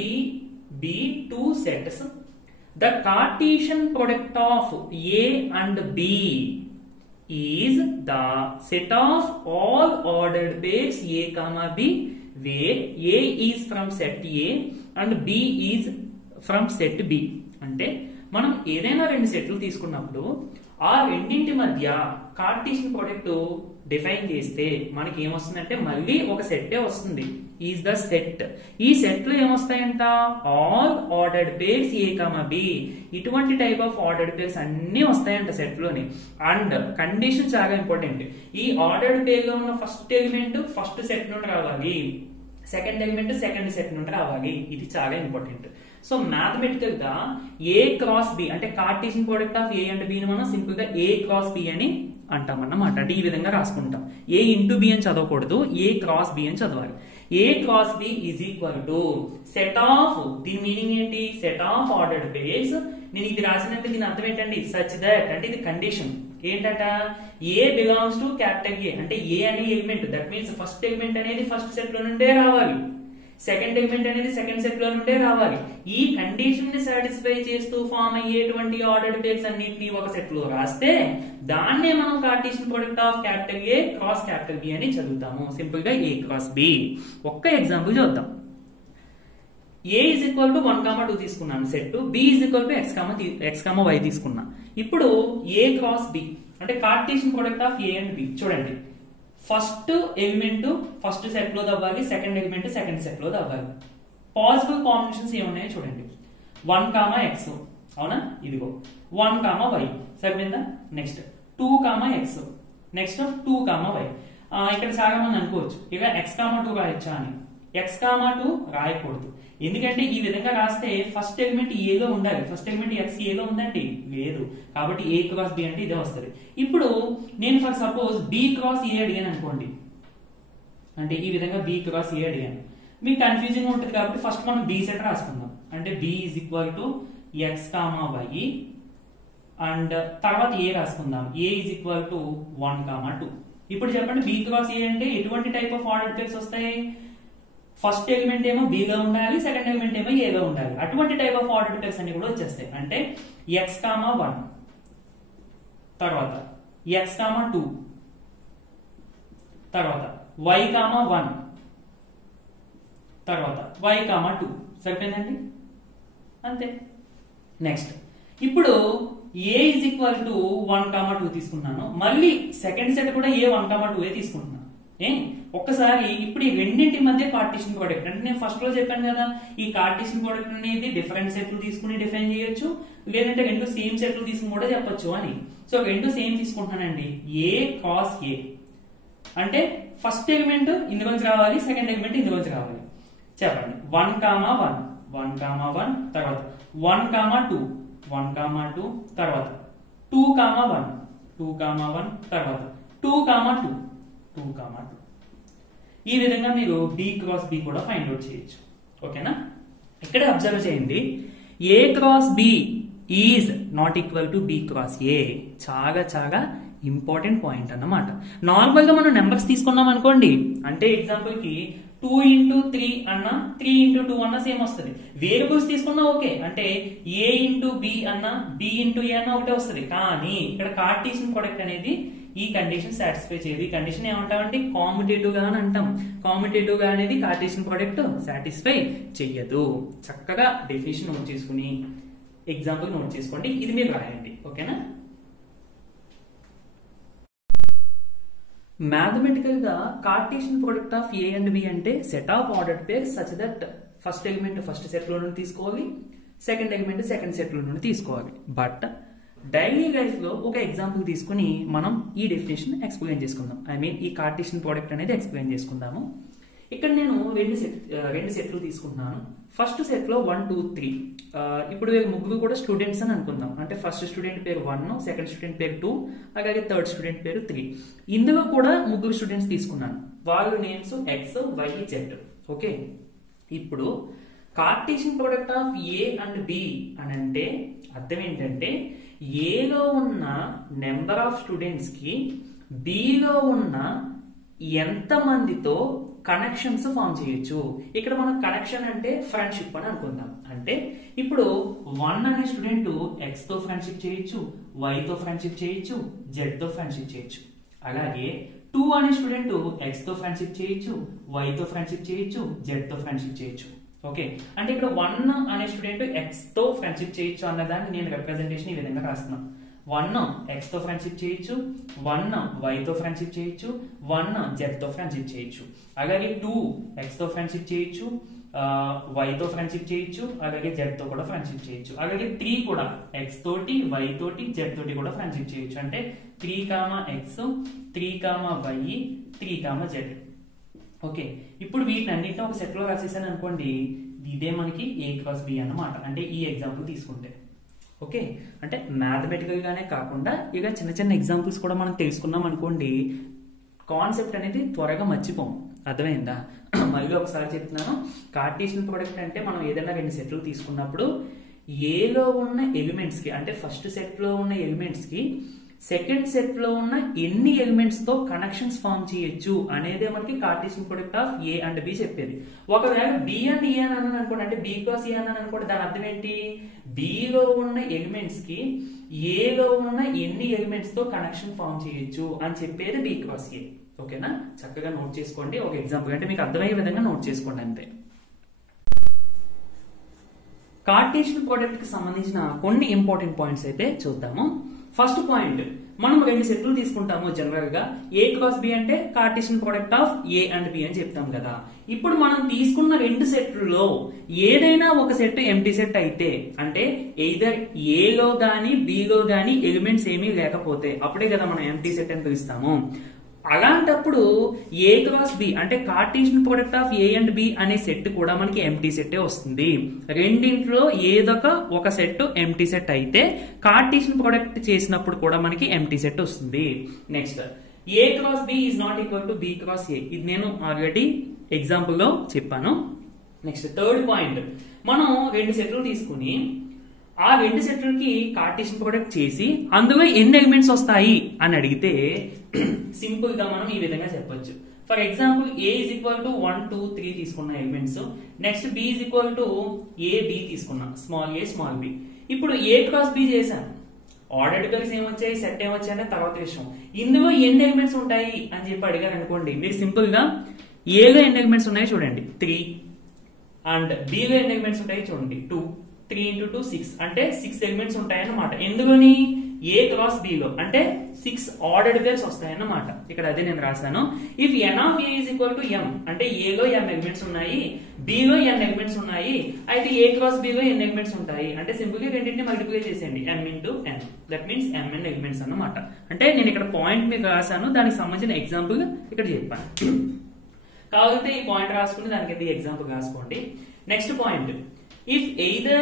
be 2 sets. The Cartesian product of A and B is the set of all ordered pairs A, B, where A is from set A and B is from set B. అంటే మనం ఏదైనా 2 సెట్లు తీసుకున్నప్పుడు ఆ రెండింటి మధ్య కార్టీసియన్ ప్రోడక్ట్ డిఫైన్ చేస్తే మనకి ఏమొస్తుందంటే మళ్ళీ ఒక సెట్టే వస్తుంది. Is the set. ఈ సెట్ లో ఏమొస్తాయంట, ఆల్ ఆర్డర్డ్ పేర్స్ ఏ కామా బి. ఇటువంటి టైప్ ఆఫ్ ఆర్డర్డ్ పేర్స్ అన్ని వస్తాయంట సెట్ లోని. అండ్ కండిషన్ చాలా ఇంపార్టెంట్. ఈ ఆర్డర్డ్ పేర్ లో ఉన్న ఫస్ట్ ఎలిమెంట్ ఫస్ట్ సెట్ నుండి రావాలి, సెకండ్ ఎలిమెంట్ సెకండ్ సెట్ నుండి రావాలి. ఇది చాలా ఇంపార్టెంట్. సో మ్యాథమెటికల్ గా ఏ క్రాస్ బి అంటే Cartesian product of A and B ని మనం సింపుల్ గా ఏ క్రాస్ బి అని అంటాం అన్నమాట. అంటే ఈ విధంగా రాసుకుంటాం. ఏ ఇంటూ బి అని చదవకూడదు, ఏ క్రాస్ బి అని చదవాలి. A cross B is equal to set of, దీని మీనింగ్ ఏంటి, సెట్ ఆఫ్ ఆర్డర్డ్ పేర్స్. నేను ఇది రాసినట్టు దీని అర్థం ఏంటండి, సచ్ దట్ అంటే ఇది కండిషన్ ఏంటంట, ఏ బిలాంగ్స్ టు క్యాపిటల్ ఏ అంటే ఏ అనే element, that means first element అనేది ఫస్ట్ సెట్ లో నుండే రావాలి, సెకండ్ ఎలిమెంట్ అనేది సెకండ్ సెట్ లో నుండే రావాలి. ఈ కండిషన్ ని సాటిస్ఫై చేస్తూ ఫామ్ అయ్యేటువంటి ఆర్డర్డ్ పేర్స్ అన్నింటినీ ఒక సెట్ లో రాస్తే దాన్నే మనం Cartesian product of capital A cross capital B అని చదువుతాము. సింపుల్ గా ఏ క్రాస్ బి. ఒక్క ఎగ్జాంపుల్ చూద్దాం. ఏ ఈజ్ ఈక్వల్ టు 1, 2 తీసుకున్నాను set, B is equal to x, y తీసుకున్నా. ఇప్పుడు ఏ క్రాస్ బి అంటే Cartesian product of A and B. చూడండి, ఫస్ట్ ఎలిమెంట్ ఫస్ట్ సెట్ లో అవ్వాలి, సెకండ్ ఎలిమెంట్ సెకండ్ సెట్ లో అవ్వాలి. పాసిబుల్ కాంబినేషన్స్ ఏమున్నాయో చూడండి. 1, x అవునా, ఇదిగో 1, y సరిపోయిందా. Next 2, x next 2, y. ఇక్కడ చాలా మంది అనుకోవచ్చు ఇక x, 2 రాయొచ్చా అని. x, 2 రాయకూడదు. ఎందుకంటే ఈ విధంగా రాస్తే ఫస్ట్ ఎలిమెంట్ ఏలో ఉండాలి. ఫస్ట్ ఎలిమెంట్ x ఏలో ఉందండి, లేదు. కాబట్టి ఏ క్రాస్ బి అంటే ఇదే వస్తుంది. ఇప్పుడు నేను ఫర్ సపోజ్ బి క్రాస్ ఏ అడిగాను అనుకోండి, అంటే ఈ విధంగా బి క్రాస్ ఏ అడిగాను, మీకు కన్ఫ్యూజింగ్ ఉంటుంది కాబట్టి ఫస్ట్ మనం బి సెట్ రాసుకుందాం. అంటే B is equal to x, y and తర్వాత ఏ రాసుకుందాం. A is equal to 1, 2. ఇప్పుడు చెప్పండి, బి క్రాస్ ఏ అంటే ఎటువంటి టైప్ ఆఫ్ ఆర్డర్డ్ పేర్స్ వస్తాయి, ఫస్ట్ ఎలిమెంట్ ఏమో బిగా ఉండాలి, సెకండ్ ఎలిమెంట్ ఏమో ఏగా ఉండాలి. అటువంటి టైప్ ఆఫ్ ఆర్డర్డ్ పేర్స్ అన్ని కూడా వచ్చేస్తాయి. అంటే x, 1 తర్వాత x, 2 తర్వాత y, 1 తర్వాత y, 2 సరిపోయిందండి, అంతే. నెక్స్ట్ ఇప్పుడు a ఈజ్ ఈక్వల్ టు 1, 2 తీసుకున్నాను. మళ్ళీ సెకండ్ సెట్ కూడా ఏ 1, 2 తీసుకుంటున్నాను. ఒక్కసారి ఇప్పుడు ఈ రెండింటి మధ్య కార్టీసియన్ ప్రోడక్ట్ అంటే నేను ఫస్ట్ లో చెప్పాను కదా, ఈ కార్టీసియన్ ప్రోడక్ట్ అనేది డిఫరెంట్ సెట్లు తీసుకుని డిఫైన్ చేయొచ్చు, లేదంటే రెండు సేమ్ సెట్లు తీసుకుని కూడా చెప్పొచ్చు అని. సో రెండు సేమ్ తీసుకుంటున్నానండి. ఏ క్రాస్ ఏ అంటే ఫస్ట్ ఎలిమెంట్ ఇందులోంచి రావాలి, సెకండ్ ఎలిమెంట్ ఇందులోంచి రావాలి. చెప్పండి, 1, 1 తర్వాత 1, 2 తర్వాత 2, 1 తర్వాత 2, 2. ఈ విధంగా మీరు బి క్రాస్ బి కూడా ఫైండ్ అవుట్ చేయొచ్చు. ఓకేనా, ఇక్కడ అబ్జర్వ్ చేయండి, A cross B is not equal to B cross A. చాలా చాలా ఇంపార్టెంట్ పాయింట్ అన్నమాట. నార్మల్ గా మనం నెంబర్స్ తీసుకున్నాం అనుకోండి, అంటే ఎగ్జాంపుల్ కి 2 into 3 అన్న 3 into 2 అన్న సేమ్ వస్తుంది. వేరియబుల్స్ తీసుకున్నా ఓకే, అంటే ఏ ఇంటూ బి అన్న బి ఇంటూ ఏ అన్న ఒకటే వస్తుంది. కానీ ఇక్కడ కార్టీసియన్ ప్రొడక్ట్ అనేది ఈ కండిషన్ సాటిస్ఫై చేయదు. ఈ కండిషన్ ఏమంటామంటే కామ్యుటేటివ్ గా అని అంటాం. కామ్యుటేటివ్ గా అనేది కార్టీసియన్ ప్రొడక్ట్ సాటిస్ఫై చెయ్యదు. చక్కగా డెఫినిషన్ నోట్ చేసుకుని ఎగ్జాంపుల్ నోట్ చేసుకోండి, ఇది మీరు రాయండి. ఓకేనా, మ్యాథమెటికల్ గా Cartesian product of A and B అంటే set of ordered pairs such that first element first set లో నుండి తీసుకోవాలి, సెకండ్ ఎలిమెంట్ సెకండ్ సెట్ లో నుండి తీసుకోవాలి. బట్ డైలీ లైఫ్ లో ఒక ఎగ్జాంపుల్ తీసుకుని మనం ఈ డెఫినేషన్ ఎక్స్ప్లెయిన్ చేసుకుందాం. ఐ మీన్ ఈ కార్టీసియన్ ప్రోడక్ట్ అనేది ఎక్స్ప్లెయిన్ చేసుకుందాము. ఇక్కడ నేను రెండు సెట్లు తీసుకుంటున్నాను. ఫస్ట్ సెట్ లో 1, 2, 3. ఇప్పుడు వీళ్ళు ముగ్గురు కూడా స్టూడెంట్స్ అని అనుకుందాం. అంటే ఫస్ట్ స్టూడెంట్ పేరు 1, సెకండ్ స్టూడెంట్ పేరు 2, అలాగే థర్డ్ స్టూడెంట్ పేరు 3. ఇందులో కూడా ముగ్గురు స్టూడెంట్స్ తీసుకున్నాను. వాళ్ళ names x, y, z. Okay, ఇప్పుడు Cartesian product of A and B అని అంటే అర్థం ఏంటంటే ఏలో ఉన్న నెంబర్ ఆఫ్ స్టూడెంట్స్ కి బిలో ఉన్న ఎంత మందితో కనెక్షన్స్ ఫామ్ చేయొచ్చు. ఇక్కడ మనం కనెక్షన్ అంటే ఫ్రెండ్షిప్ అని అనుకుందాం. అంటే ఇప్పుడు 1 అనే స్టూడెంట్ x తో ఫ్రెండ్షిప్ చేయొచ్చు, y తో ఫ్రెండ్షిప్ చేయొచ్చు, z తో ఫ్రెండ్షిప్ చేయొచ్చు. అలాగే 2 అనే స్టూడెంట్ x తో ఫ్రెండ్షిప్ చేయొచ్చు, y తో ఫ్రెండ్షిప్ చేయొచ్చు, z తో ఫ్రెండ్షిప్ చేయొచ్చు. ఓకే, అంటే ఇక్కడ 1 అనే స్టూడెంట్ x తో ఫ్రెండ్షిప్ చేయొచ్చు అన్నదాన్ని నేను రిప్రజెంటేషన్ ఈ విధంగా రాస్తున్నాను. 1 x తో ఫ్రెండ్షిప్ చేయొచ్చు, 1 y తో ఫ్రెండ్షిప్ చేయొచ్చు, 1 z తో ఫ్రెండ్షిప్ చేయొచ్చు. అలాగే 2 x తో ఫ్రెండ్షిప్ చేయొచ్చు, y తో ఫ్రెండ్షిప్ చేయొచ్చు, అలాగే z తో కూడా ఫ్రెండ్షిప్ చేయొచ్చు. అలాగే 3 కూడా x తోటి y తోటి z తోటి కూడా ఫ్రెండ్షిప్ చేయొచ్చు. అంటే 3x 3y 3z. ఓకే, ఇప్పుడు వీటిని అన్నింటినీ ఒక సెట్ లో రాసేసాను అనుకోండి, ఇదే మనకి A క్రాస్ B అన్నమాట. అంటే ఈ ఎగ్జాంపుల్ తీసుకుంటే ఓకే, అంటే మ్యాథమెటికల్ గానే కాకుండా ఇక చిన్న చిన్న ఎగ్జాంపుల్స్ కూడా మనం తెలుసుకున్నాం అనుకోండి, కాన్సెప్ట్ అనేది త్వరగా మర్చిపోం. అర్థమైందా? మళ్ళీ ఒకసారి చెప్తున్నాను, కార్టీసియన్ ప్రోడక్ట్ అంటే మనం ఏదైనా రెండు సెట్లు తీసుకున్నప్పుడు ఏలో ఉన్న ఎలిమెంట్స్ కి, అంటే ఫస్ట్ సెట్ లో ఉన్న ఎలిమెంట్స్ కి సెకండ్ సెట్ లో ఉన్న ఎన్ని ఎలిమెంట్స్ తో కనెక్షన్స్ ఫార్మ్ చేయొచ్చు అనేదే మనకి Cartesian product of A and B చెప్పేది. ఒకవేళ బి అండ్ ఏ అని అన్నాను అనుకోండి, అంటే బి క్రాస్ ఏ అన్నాను అనుకోండి, దాని అర్థం ఏంటి? బిలో ఉన్న ఎలిమెంట్స్ కి ఏలో ఉన్న ఎన్ని ఎలిమెంట్స్ తో కనెక్షన్ ఫార్మ్ చేయొచ్చు అని చెప్పేది బి క్రాస్ ఏ. ఓకేనా? చక్కగా నోట్ చేసుకోండి. ఒక ఎగ్జాంపుల్ అంటే మీకు అర్థమయ్యే విధంగా నోట్ చేసుకోండి అంతే. కార్టీసియన్ ప్రొడక్ట్ కి సంబంధించిన కొన్ని ఇంపార్టెంట్ పాయింట్స్ అయితే చూద్దాము. ఫస్ట్ పాయింట్, మనం రెండు సెట్లు తీసుకుంటాము జనరల్ గా. ఏ క్రాస్ బి అంటే Cartesian product of A and B అని చెప్తాం కదా. ఇప్పుడు మనం తీసుకున్న రెండు సెట్లలో ఏదైనా ఒక సెట్ ఎంటీ సెట్ అయితే, అంటే ఎయిదర్ ఏలో గాని బిలో గాని ఎలిమెంట్స్ ఏమీ లేకపోతే అప్పుడే కదా మనం ఎంటీ సెట్ అని పిలుస్తాము. అలాంటప్పుడు ఏ క్రాస్ బి అంటే Cartesian product of A and B అనే సెట్ కూడా మనకి ఎంటీ సెట్టే వస్తుంది. రెండింటిలో ఏదొక ఒక సెట్ ఎంటీ సెట్ అయితే కార్టీసియన్ ప్రొడక్ట్ చేసినప్పుడు కూడా మనకి ఎంటీ సెట్ వస్తుంది. Next, A cross B is not equal to B cross A. ఇది నేను ఆల్రెడీ ఎగ్జాంపుల్ లో చెప్పాను. నెక్స్ట్, థర్డ్ పాయింట్, మనం రెండు సెట్లు తీసుకుని ఆ రెండు సెట్లకి కార్టీసియన్ ప్రొడక్ట్ చేసి అందులో ఎన్ని ఎలిమెంట్స్ వస్తాయి అని అడిగితే సింపుల్ గా మనం ఈ విధంగా చెప్పొచ్చు. For example, A is equal to 1 2 3 తీసుకున్న elements. Next, B is equal to A B తీసుకున్నా, స్మాల్ ఏ స్మాల్ బి. ఇప్పుడు ఏ క్రాస్ బి చేశాను, ఆర్డర్డ్ పేర్స్ ఏమొచ్చాయి, సెట్ ఏమొచ్చాయి అంటే తర్వాత విషయం. ఇందులో ఎన్ని ఎలిమెంట్స్ ఉంటాయి అని చెప్పి అడిగారు అనుకోండి, మీరు సింపుల్ గా ఏలో ఎన్ని ఎలిమెంట్స్ ఉన్నాయో చూడండి 3, అండ్ బిలో ఎన్ని ఎలిమెంట్స్ ఉంటాయో చూడండి 2. 3 into 2 6 అంటే 6 ఎలిమెంట్స్ ఉంటాయన్నమాట. ఎందులోని? ఏ క్రాస్ బిలో, అంటే 6 ఆర్డర్డ్ పేర్స్ వస్తాయన్నమాట. ఇక్కడ అదే నేను రాశాను. If n of a is equal to m అంటే ఏలో m ఎలిమెంట్స్ ఉన్నాయి, బిలో n ఎలిమెంట్స్ ఉన్నాయి, అయితే ఏ క్రాస్ బిలో ఎన్ని ఎలిమెంట్స్ ఉంటాయి అంటే సింపుల్ గా రెండింటిని మల్టిప్లై చేసేయండి, m into n. That means mn elements అన్నమాట. అంటే నేను ఇక్కడ పాయింట్ మీకు రాశాను, దానికి సంబంధించిన ఎగ్జాంపుల్ ఇక్కడ చెప్పాను. కావాలంటే ఈ పాయింట్ రాసుకుని దానికి ఎగ్జాంపుల్ రాసుకోండి. Next point, if either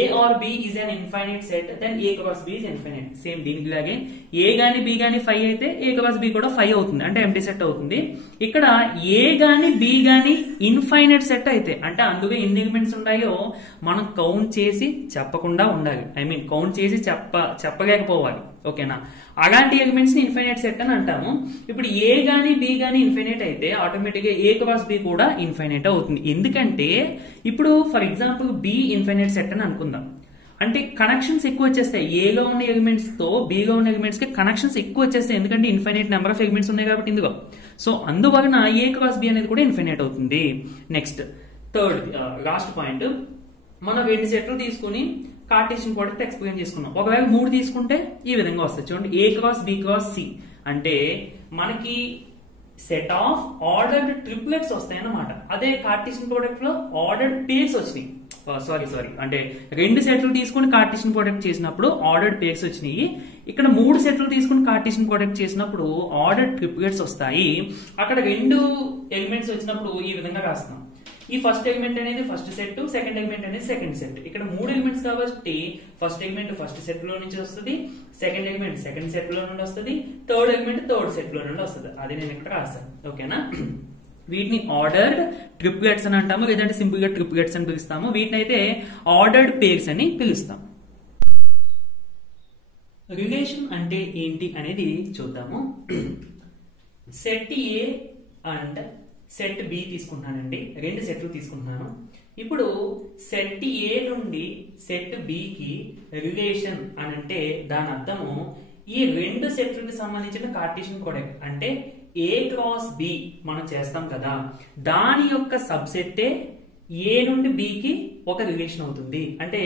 A or B is an infinite set, then A cross B is infinite. Same దీనికి లాగే A గాని B గాని 5 అయితే A cross B కూడా 5 అవుతుంది, అంటే ఎంటీ సెట్ అవుతుంది. ఇక్కడ A గాని B గాని ఇన్ఫైనైట్ సెట్ అయితే, అంటే అందులో ఎన్ని ఎలిమెంట్స్ ఉన్నాయో మనం కౌంట్ చేసి చెప్పకుండా ఉండాలి. ఐ మీన్ కౌంట్ చేసి చెప్పలేకపోవాలి. ఓకేనా? అలాంటి ఎలిమెంట్స్ ని ఇన్ఫైనైట్ సెట్ అని అంటాము. ఇప్పుడు ఏ గాని బి గాని ఇన్ఫైనైట్ అయితే ఆటోమేటిక్ గా ఏ క్రాస్ బి కూడా ఇన్ఫైనైట్ అవుతుంది. ఎందుకంటే ఇప్పుడు for example B infinite set అని అనుకుందాం, అంటే కనెక్షన్స్ ఎక్కువ వచ్చేస్తాయి. ఏలో ఉన్న ఎలిమెంట్స్ తో బిలో ఉన్న ఎలిమెంట్స్ కి కనెక్షన్స్ ఎక్కువ వచ్చేస్తాయి, ఎందుకంటే ఇన్ఫైనైట్ నెంబర్ ఆఫ్ ఎలిమెంట్స్ ఉన్నాయి కాబట్టి ఇందులో. సో అందువలన ఏ క్రాస్ బి అనేది కూడా ఇన్ఫైనైట్ అవుతుంది. నెక్స్ట్, థర్డ్ లాస్ట్ పాయింట్, మనం రెండు సెట్లు తీసుకుని కార్టీసియన్ ప్రొడక్ట్ ఎక్స్ప్లెయిన్ చేసుకున్నాం. ఒకవేళ 3 తీసుకుంటే ఈ విధంగా వస్తుంది చూడండి, ఏ క్రాస్ బి క్రాస్ సి అంటే మనకి సెట్ ఆఫ్ ఆర్డర్డ్ ట్రిప్లెట్స్ వస్తాయి అన్నమాట. అదే కార్టీసియన్ ప్రొడక్ట్ లో ఆర్డర్డ్ పేర్స్ వచ్చినాయి. సారీ అంటే రెండు సెట్లు తీసుకుని కార్టీసియన్ ప్రొడక్ట్ చేసినప్పుడు ఆర్డర్డ్ పేర్స్ వచ్చినాయి. ఇక్కడ 3 సెట్లు తీసుకుని కార్టీసియన్ ప్రొడక్ట్ చేసినప్పుడు ఆర్డర్డ్ ట్రిప్లెట్స్ వస్తాయి. అక్కడ 2 ఎలిమెంట్స్ వచ్చినప్పుడు ఈ విధంగా రాస్తున్నాం. ఈ ఫస్ట్ ఎలిమెంట్ అనేది ఫస్ట్ సెట్, సెకండ్ ఎలిమెంట్ అనేది సెకండ్ సెట్. ఇక్కడ 3 ఎలిమెంట్స్ కాబట్టి ఫస్ట్ ఎలిమెంట్ ఫస్ట్ సెట్ లో నుంచి వస్తుంది, సెకండ్ ఎలిమెంట్ సెకండ్ సెట్ లో నుండి వస్తుంది, థర్డ్ ఎలిమెంట్ థర్డ్ సెట్ లో నుండి వస్తుంది. అది నేను ఇక్కడ రాశాను. ఓకేనా? వీటిని ఆర్డర్డ్ ట్రిప్లెట్స్ అని అంటాము, లేదంటే సింపుల్ గా ట్రిప్లెట్స్ అని పిలుస్తాము. వీటిని అయితే ఆర్డర్డ్ పేర్స్ అని పిలుస్తాం. రిలేషన్ అంటే ఏంటి అనేది చూద్దాము. Set A and set B తీసుకుంటున్నానండి, రెండు సెట్లు తీసుకుంటున్నాను. ఇప్పుడు సెట్ ఏ నుండి సెట్ బికి రిలేషన్ అని అంటే దాని అర్థము ఈ రెండు సెట్లకు సంబంధించిన కార్టీసియన్ ప్రొడక్ట్ అంటే ఏ క్రాస్ బి మనం చేస్తాం కదా, దాని యొక్క సబ్సెట్టే ఏ నుండి బికి ఒక రిలేషన్ అవుతుంది. అంటే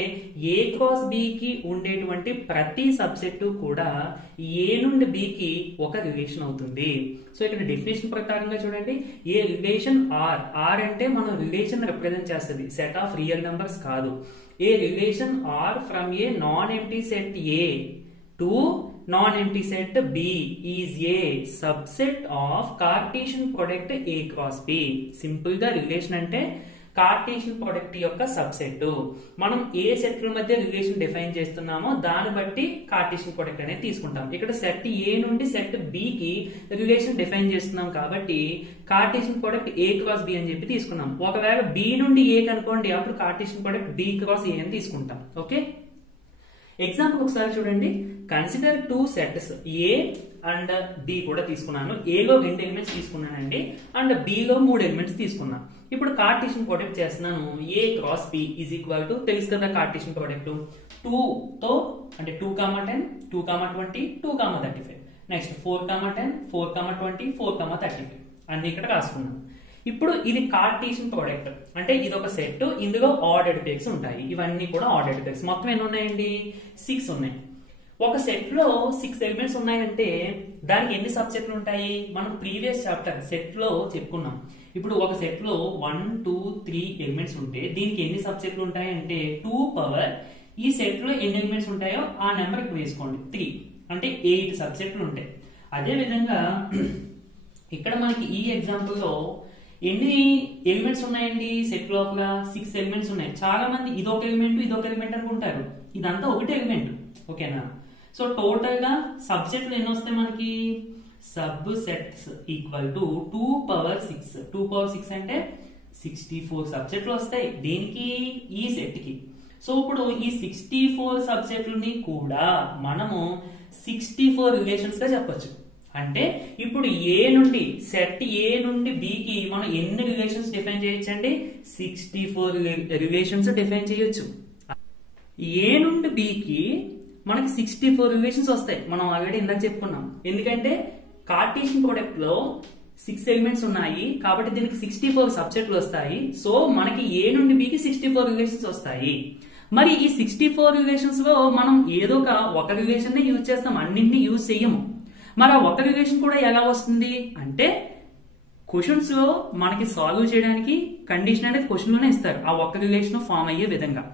ఏ క్రాస్ బికి ఉండేటువంటి ప్రతి సబ్సెట్ కూడా ఏ నుండి బికి ఒక రిలేషన్ అవుతుంది. సో ఇక్కడ డెఫినేషన్ ప్రకారంగా చూడండి, ఏ రిలేషన్ ఆర్, ఆర్ అంటే మనం రిలేషన్ రిప్రజెంట్ చేస్తుంది, సెట్ ఆఫ్ రియల్ నంబర్స్ కాదు. A relation R from A non empty set A to non-empty set B is a subset of Cartesian product A cross B. Simple గా రిలేషన్ అంటే కార్టేషియన్ ప్రొడక్ట్ యొక్క సబ్సెట్. మనం ఏ సెట్ల మధ్య రిలేషన్ డిఫైన్ చేస్తున్నామో దాన్ని బట్టి కార్టేషియన్ ప్రొడక్ట్ అనేది తీసుకుంటాం. ఇక్కడ సెట్ ఏ నుండి సెట్ బి కి రిలేషన్ డిఫైన్ చేస్తున్నాం కాబట్టి Cartesian product A cross B అని చెప్పి తీసుకున్నాం. ఒకవేళ బి నుండి ఏ కనుకోండి, అప్పుడు Cartesian product B cross A అని తీసుకుంటాం. ఓకే, ఎగ్జాంపుల్ ఒకసారి చూడండి. Consider two sets A and B కూడా తీసుకున్నాను. ఏలో 2 ఎలిమెంట్స్ తీసుకున్నానండి అండ్ బిలో 3 ఎలిమెంట్స్ తీసుకున్నాను. ఇప్పుడు కార్టేషియన్ ప్రొడక్ట్ చేస్తున్నాను. A cross B is equal to, తెలుసు కదా కార్టేషియన్ ప్రొడక్ట్ 2 తో అంటే 2,10 2,20 2,35, నెక్స్ట్ 4,10 4,20 4,35 అన్ని ఇక్కడ రాసుకున్నాను. ఇప్పుడు ఇది కార్టేషియన్ ప్రొడక్ట్ అంటే ఇది ఒక సెట్, ఇందులో ఆర్డర్డ్ పేర్స్ ఉంటాయి. ఇవన్నీ కూడా ఆర్డర్డ్ పేర్స్. మొత్తం ఎన్ని ఉన్నాయండి? 6 ఉన్నాయి. ఒక సెట్ లో 6 ఎలిమెంట్స్ ఉన్నాయంటే దానికి ఎన్ని సబ్సెట్లు ఉంటాయి? మనం ప్రీవియస్ చాప్టర్ సెట్ లో చెప్పుకున్నాం. ఇప్పుడు ఒక సెట్ లో 1 2 3 ఎలిమెంట్స్ ఉంటే దీనికి ఎన్ని సబ్సెట్లు ఉంటాయి అంటే 2 పవర్ ఈ సెట్ లో ఎన్ని ఎలిమెంట్స్ ఉంటాయో ఆ నెంబర్ ఇక్కడ వేసుకోండి, 3 అంటే 8 సబ్సెట్లు ఉంటాయి. అదే విధంగా ఇక్కడ మనకి ఈ ఎగ్జాంపుల్ లో ఎన్ని ఎలిమెంట్స్ ఉన్నాయండి? సెట్ లోపల 6 ఎలిమెంట్స్ ఉన్నాయి. చాలా మంది ఇదొక ఎలిమెంట్ అనుకుంటారు, ఇదంతా ఒకటే ఎలిమెంట్. ఓకేనా? సో టోటల్ గా సబ్సెట్లు ఎన్ని వస్తాయి మనకి? Sub sets equal to 2 power 6. 2 power 6 అంటే 64 సబ్సెట్లు వస్తాయి. దేనికి? ఈ సెట్ కి. సో ఇప్పుడు ఈ 64 సబ్సెట్లని కూడా మనము 64 రిలేషన్స్ గా చెప్పొచ్చు. అంటే ఇప్పుడు ఏ నుండి సెట్ ఏ నుండి బికి మనం ఎన్ని రిలేషన్స్ డిఫైన్ చేయొచ్చండి? 64 రిలేషన్స్ డిఫైన్ చేయొచ్చు. ఏ నుండి బికి మనకి 64 రిలేషన్స్ వస్తాయి. మనం ఆల్రెడీ ఇందాక చెప్పుకున్నాం. ఎందుకంటే కార్టేషియన్ ప్రొడక్ట్ లో 6 ఎలిమెంట్స్ ఉన్నాయి కాబట్టి దీనికి 64 సబ్సెట్లు వస్తాయి. సో మనకి ఏ నుండి బికి 64 రిలేషన్స్ వస్తాయి. మరి ఈ 64 రిలేషన్స్ లో మనం ఏదో ఒక రిలేషన్ యూజ్ చేస్తాం, అన్నింటినీ యూజ్ చెయ్యము. మరి ఆ ఒక రిలేషన్ కూడా ఎలా వస్తుంది అంటే క్వశ్చన్స్ లో మనకి సాల్వ్ చేయడానికి కండిషన్ అనేది క్వశ్చన్ లోనే ఇస్తారు, ఆ ఒక్క రిలేషన్ ఫామ్ అయ్యే విధంగా.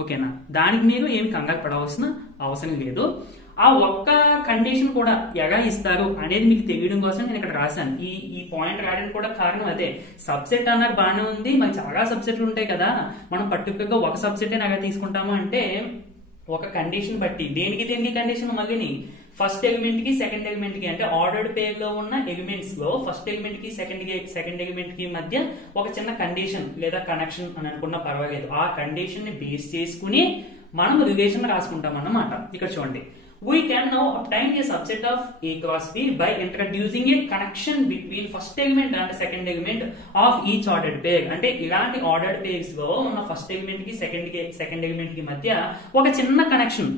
ఓకేనా? దానికి మీరు ఏమి కంగారు పడవలసిన అవసరం లేదు. ఆ ఒక్క కండిషన్ కూడా ఎలా ఇస్తారు అనేది మీకు తెలియడం కోసం నేను ఇక్కడ రాశాను. ఈ పాయింట్ రాయడానికి కూడా కారణం అదే. సబ్సెట్ అన్నారు బాగానే ఉంది, మరి చాలా సబ్సెట్లు ఉంటాయి కదా, మనం పర్టికులర్ గా ఒక సబ్సెట్ ఎలా తీసుకుంటాము అంటే ఒక కండిషన్ బట్టి. దేనికి కండిషన్ మళ్ళీ ఫస్ట్ ఎలిమెంట్ కి సెకండ్ ఎలిమెంట్ కి అంటే ఆర్డర్డ్ పేర్ లో ఉన్న ఎలిమెంట్స్ లో ఫస్ట్ ఎలిమెంట్ కి సెకండ్ ఎలిమెంట్ కి మధ్య ఒక చిన్న కండిషన్ లేదా కనెక్షన్ అని అనుకున్నా పర్వాలేదు. ఆ కండిషన్ ని బేస్ చేసుకుని మనం రిలేషన్ రాసుకుంటాం అన్నమాట. ఇక్కడ చూడండి, we can now obtain a subset of A cross B by introducing a connection between first element and second element of each ordered pair. అంటే ఇలాంటి ఆర్డర్డ్ పేర్స్ లో మన ఫస్ట్ ఎలిమెంట్ కి సెకండ్ ఎలిమెంట్ కి మధ్య ఒక చిన్న కనెక్షన్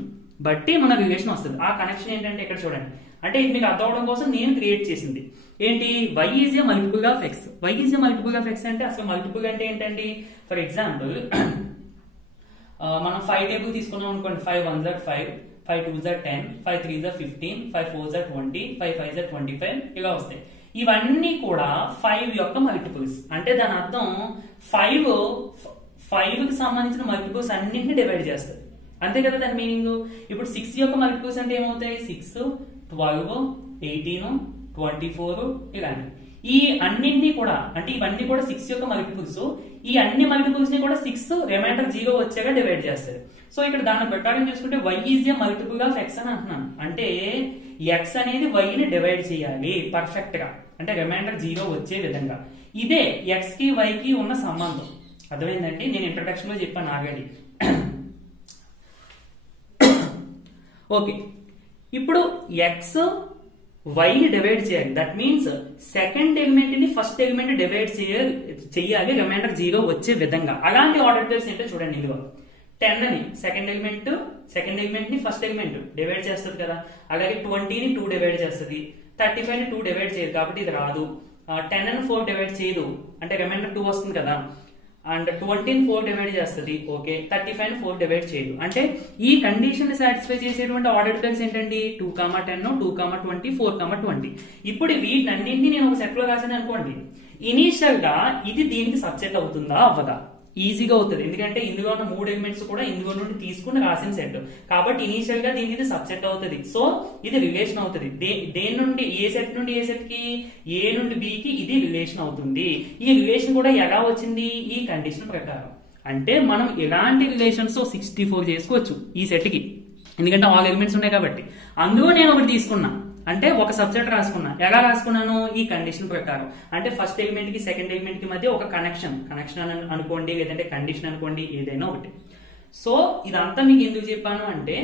బట్టి మన రిలేషన్ వస్తుంది. ఆ కనెక్షన్ ఏంటంటే ఇక్కడ చూడండి, అంటే ఇది మీకు అర్థం అవడం కోసం నేను క్రియేట్ చేసింది ఏంటి? y is a multiple of x. y is a multiple of x అంటే అసలు మల్టిపుల్ అంటే ఏంటండి? ఫర్ ఎగ్జాంపుల్ మనం 5 టేబుల్ తీసుకున్నాం అనుకోండి. 5 1 is 5, 5 2 is 10, 5 3 is 15, 5 4 is 20, 5 5 is 25 ఇలా వస్తాయి. ఇవన్నీ కూడా 5 యొక్క మల్టిపుల్స్. అంటే దాని అర్థం 5 కి సంబంధించిన మల్టిపుల్స్ అన్నింటినీ డివైడ్ చేస్తుంది. అంతే కదా దాని మీనింగ్. ఇప్పుడు 6 యొక్క మల్టిపుల్స్ అంటే ఏమవుతాయి? 6 12 18 24 ఇలాంటి ఈ అన్నింటినీ కూడా అంటే ఇవన్నీ కూడా 6 యొక్క మల్టిపుల్స్. ఈ అన్ని మల్టిపుల్స్ ని కూడా 6 రిమైండర్ 0 వచ్చాక డివైడ్ చేస్తారు. సో ఇక్కడ దాని ప్రకారం చూసుకుంటే y is a multiple of x అని అంటున్నాను. అంటే x అనేది y ని డివైడ్ చేయాలి పర్ఫెక్ట్ గా, అంటే రిమైండర్ 0 వచ్చే విధంగా. ఇదే x కి y కి ఉన్న సంబంధం. అర్థమైందండి? నేను ఇంట్రడక్షన్ లో చెప్పాను ఆల్రెడీ. ఓకే, ఇప్పుడు x y ని డివైడ్ చేయాలి. దట్ మీన్స్ సెకండ్ ఎలిమెంట్ ని ఫస్ట్ ఎలిమెంట్ డివైడ్ చేయాలి రిమైండర్ 0 వచ్చే విధంగా. అలాంటి ఆర్డర్ పేర్స్ ఏంటో చూడండి. ఇందులో 10 ని సెకండ్ ఎలిమెంట్ ని ఫస్ట్ ఎలిమెంట్ డివైడ్ చేస్తుంది కదా. అలాగే 20 ని 2 డివైడ్ చేస్తుంది, 35 ని 2 డివైడ్ చేయదు కాబట్టి ఇది రాదు. 10 ని 4 డివైడ్ చేయదు అంటే రిమైండర్ 2 వస్తుంది కదా. అండ్ 20 4 డివైడ్ చేస్తుంది, ఓకే. 35 4 డివైడ్ చేయదు. అంటే ఈ కండిషన్ సాటిస్ఫై చేసేటువంటి ఆర్డర్డ్ పేర్స్ ఏంటండి 2,10 2,20 4,20. ఇప్పుడు వీటన్నింటినీ నేను ఒక సెట్ లో రాసాను అనుకోండి, ఇనీషియల్ గా ఇది దీనికి సబ్సెట్ అవుతుందా అవ్వదా? ఈజీగా అవుతుంది, ఎందుకంటే ఇందులో ఉన్న 3 ఎలిమెంట్స్ కూడా ఇందులో నుండి తీసుకుని రాసిన సెట్ కాబట్టి ఇనీషియల్ గా దీనికి ఇది సబ్సెట్ అవుతుంది. సో ఇది రిలేషన్ అవుతుంది. దేని నుండి ఏ సెట్ నుండి ఏ సెట్ కి, ఏ నుండి బి కి ఇది రిలేషన్ అవుతుంది. ఈ రిలేషన్ కూడా ఎలా వచ్చింది? ఈ కండిషన్ ప్రకారం. అంటే మనం ఎలాంటి రిలేషన్స్ 64 చేసుకోవచ్చు ఈ సెట్ కి, ఎందుకంటే ఆల్ ఎలిమెంట్స్ ఉన్నాయి కాబట్టి. అందులో నేను ఒకటి తీసుకున్నా, అంటే ఒక సబ్సెట్ రాసుకున్నా. ఎలా రాసుకున్నాను? ఈ కండిషన్ ప్రకారం. అంటే ఫస్ట్ ఎలిమెంట్ కి సెకండ్ ఎలిమెంట్ కి మధ్య ఒక కనెక్షన్ అనుకోండి, లేదంటే కండిషన్ అనుకోండి, ఏదైనా ఒకటి. సో ఇదంతా మీకు ఎందుకు చెప్పాను అంటే,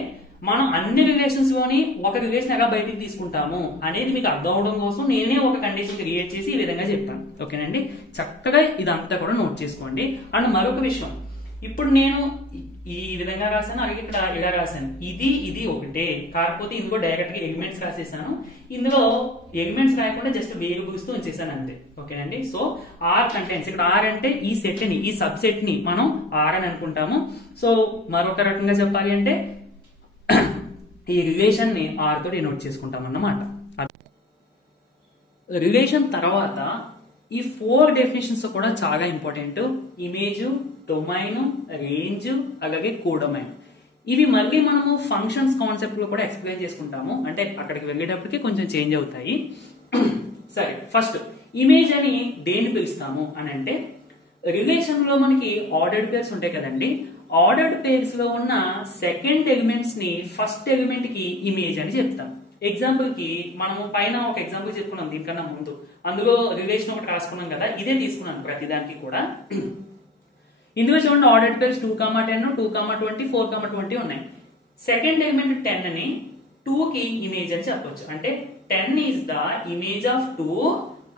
మనం అన్ని రిలేషన్స్ లోని ఒక రిలేషన్ ఎలా బయటికి తీసుకుంటాము అనేది మీకు అర్థం అవడం కోసం నేనే ఒక కండిషన్ క్రియేట్ చేసి ఈ విధంగా చెప్పాను. ఓకేనండి, చక్కగా ఇదంతా కూడా నోట్ చేసుకోండి. అండ్ మరొక విషయం, ఇప్పుడు నేను ఈ విధంగా రాశాను, అలాగే ఇక్కడ ఇలా రాశాను. ఇది ఒకటే, కాకపోతే ఇందులో డైరెక్ట్ గా ఎలిమెంట్స్ రాసేసాను. ఇందులో ఎలిమెంట్స్ రాయకుండా జస్ట్ వేరియబుల్స్ తో ఉంచేసాను అంతే. ఓకేనండి, సో ఆర్ కంటెంట్స్, ఇక్కడ ఆర్ అంటే ఈ సెట్ ని, ఈ సబ్ సెట్ ని మనం ఆర్ అని అనుకుంటాము. సో మరొక రకంగా చెప్పాలి అంటే ఈ రిలేషన్ ని ఆర్ తో డినోట్ చేసుకుంటాం అన్నమాట. రిలేషన్ తర్వాత ఈ 4 డెఫినేషన్స్ కూడా చాలా ఇంపార్టెంట్. ఇమేజ్, డొమైన్, రేంజ్, అలాగే కోడొమైన్. ఇవి మళ్ళీ మనము ఫంక్షన్స్ కాన్సెప్ట్ లో కూడా ఎక్స్ప్లెయిన్ చేసుకుంటాము, అంటే అక్కడికి వెళ్ళేటప్పటికి కొంచెం చేంజ్ అవుతాయి. సరే, ఫస్ట్ ఇమేజ్ అని దేన్ని పిలుస్తాము అని అంటే, రిలేషన్ లో మనకి ఆర్డర్డ్ పేర్స్ ఉంటాయి కదండి. ఆర్డర్డ్ పేర్స్ లో ఉన్న సెకండ్ ఎలిమెంట్స్ ని ఫస్ట్ ఎలిమెంట్ కి ఇమేజ్ అని చెప్తాం. ఎగ్జాంపుల్ కి మనము పైన ఒక ఎగ్జాంపుల్ చెప్పుకున్నాం దీనికన్నా ముందు, అందులో రిలేషన్ ఒకటి రాసుకున్నాం కదా, ఇదే తీసుకున్నాను ప్రతిదానికి కూడా. ఇందులో చూడండి ఆర్డర్డ్ పేర్స్ 2,10 2,20 4,20 ఉన్నాయి. సెకండ్ ఎలిమెంట్ 10 అని 2 కి ఇమేజ్ అని చెప్పొచ్చు. అంటే 10 is the image of 2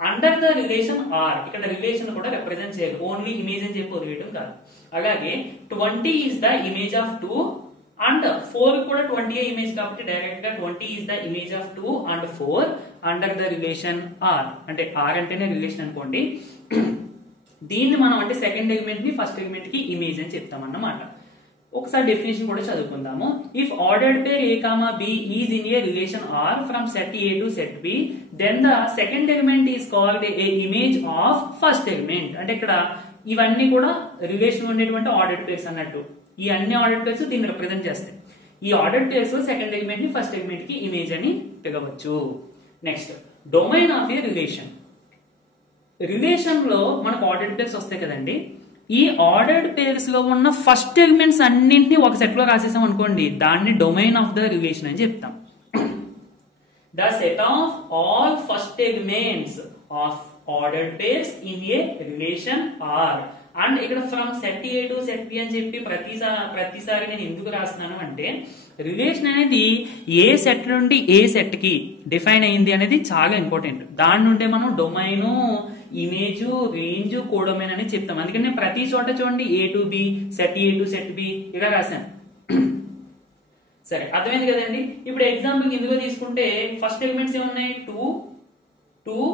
under the relation R. ఇక్కడ రిలేషన్ కూడా రిప్రజెంట్ చేయాలి, ఓన్లీ ఇమేజ్ అని చెప్పి వదిలేయడం కాదు. అలాగే 20 is the image of 2 and 4 కూడా 20 ఇమేజ్ కాబట్టి డైరెక్ట్ గా 20 is the image of 2 and 4 under the relation R. అంటే ఆర్ అంటేనే రిలేషన్ అనుకోండి. దీన్ని మనం అంటే సెకండ్ ఎలిమెంట్ ని ఫస్ట్ ఎలిమెంట్ కి ఇమేజ్ అని చెప్తాం అన్నమాట. ఒకసారి డెఫినేషన్ కూడా చదువుకుందాము. If ordered pair a, b is in a relation R from set a to set b, then the second element is called a image of first element. అంటే ఇక్కడ ఇవన్నీ కూడా రిలేషన్ ఉండేటువంటి ఆర్డర్డ్ పేర్స్ అన్నట్టు. ఈ అన్ని ఆర్డర్డ్ పేర్స్ దీన్ని రిప్రజెంట్ చేస్తాయి. ఈ ఆర్డర్డ్ పేర్స్ సెకండ్ ఎలిమెంట్ ని ఫస్ట్ ఎలిమెంట్ కి ఇమేజ్ అని పిలవచ్చు. Next, domain of A relation. Relation లో మనకు ఆర్డర్డ్ పేర్స్ వస్తాయి కదండి. ఈ ఆర్డర్డ్ పేర్స్ లో ఉన్న ఫస్ట్ ఎలిమెంట్స్ అన్నింటినీ ఒక సెట్ లో రాసేసాం అనుకోండి, దాన్ని డొమైన్ ఆఫ్ ద రిలేషన్ అని చెప్తాం. The set of all first elements of ordered pairs in a relation R. And ఇక్కడ from set A to set B అని చెప్పి ప్రతిసారి నేను ఎందుకు రాస్తున్నాను అంటే, రిలేషన్ అనేది ఏ సెట్ నుండి ఏ సెట్ కి డిఫైన్ అయింది అనేది చాలా ఇంపార్టెంట్. దాని నుండే మనం డొమైన్, ఇమేజ్, రేంజ్, కోడొమైన్ అని చెప్తాం. అందుకని నేను ప్రతి చోట చూడండి A to B, set A to set B ఇలా రాశాను. సరే, అర్థమైంది కదండి. ఇప్పుడు ఎగ్జాంపుల్ ఇందులో తీసుకుంటే ఫస్ట్ ఎలిమెంట్స్ ఏమున్నాయి 2 2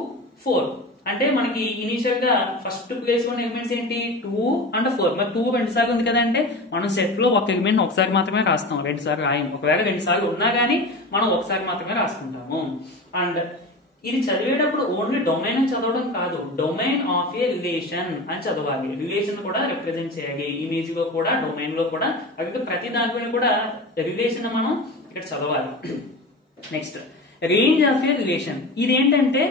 4. అంటే మనకి ఇనిషియల్ గా ఫస్ట్ ప్లేస్ లో ఎలిమెంట్స్ ఏంటి 2 అండ్ 4. మరి 2 2 సార్లు ఉంది కదా, అంటే మనం సెట్ లో ఒక ఎలిమెంట్ ఒకసారి మాత్రమే రాస్తాం, 2 సార్లు రాయం. ఒకవేళ 2 సార్లు ఉన్నా గానీ మనం ఒకసారి మాత్రమే రాసుకుంటాము. అండ్ ఇది చదివేటప్పుడు ఓన్లీ డొమైన్ అని చదవడం కాదు, డొమైన్ ఆఫ్ ఏ రిలేషన్ అని చదవాలి. రిలేషన్ కూడా రిప్రజెంట్ చేయాలి, ఇమేజ్ లో కూడా డొమైన్ లో కూడా. అలాగే ప్రతి దాంట్లో కూడా రిలేషన్ మనం ఇక్కడ చదవాలి. Next, range of A relation. ఇదేంటంటే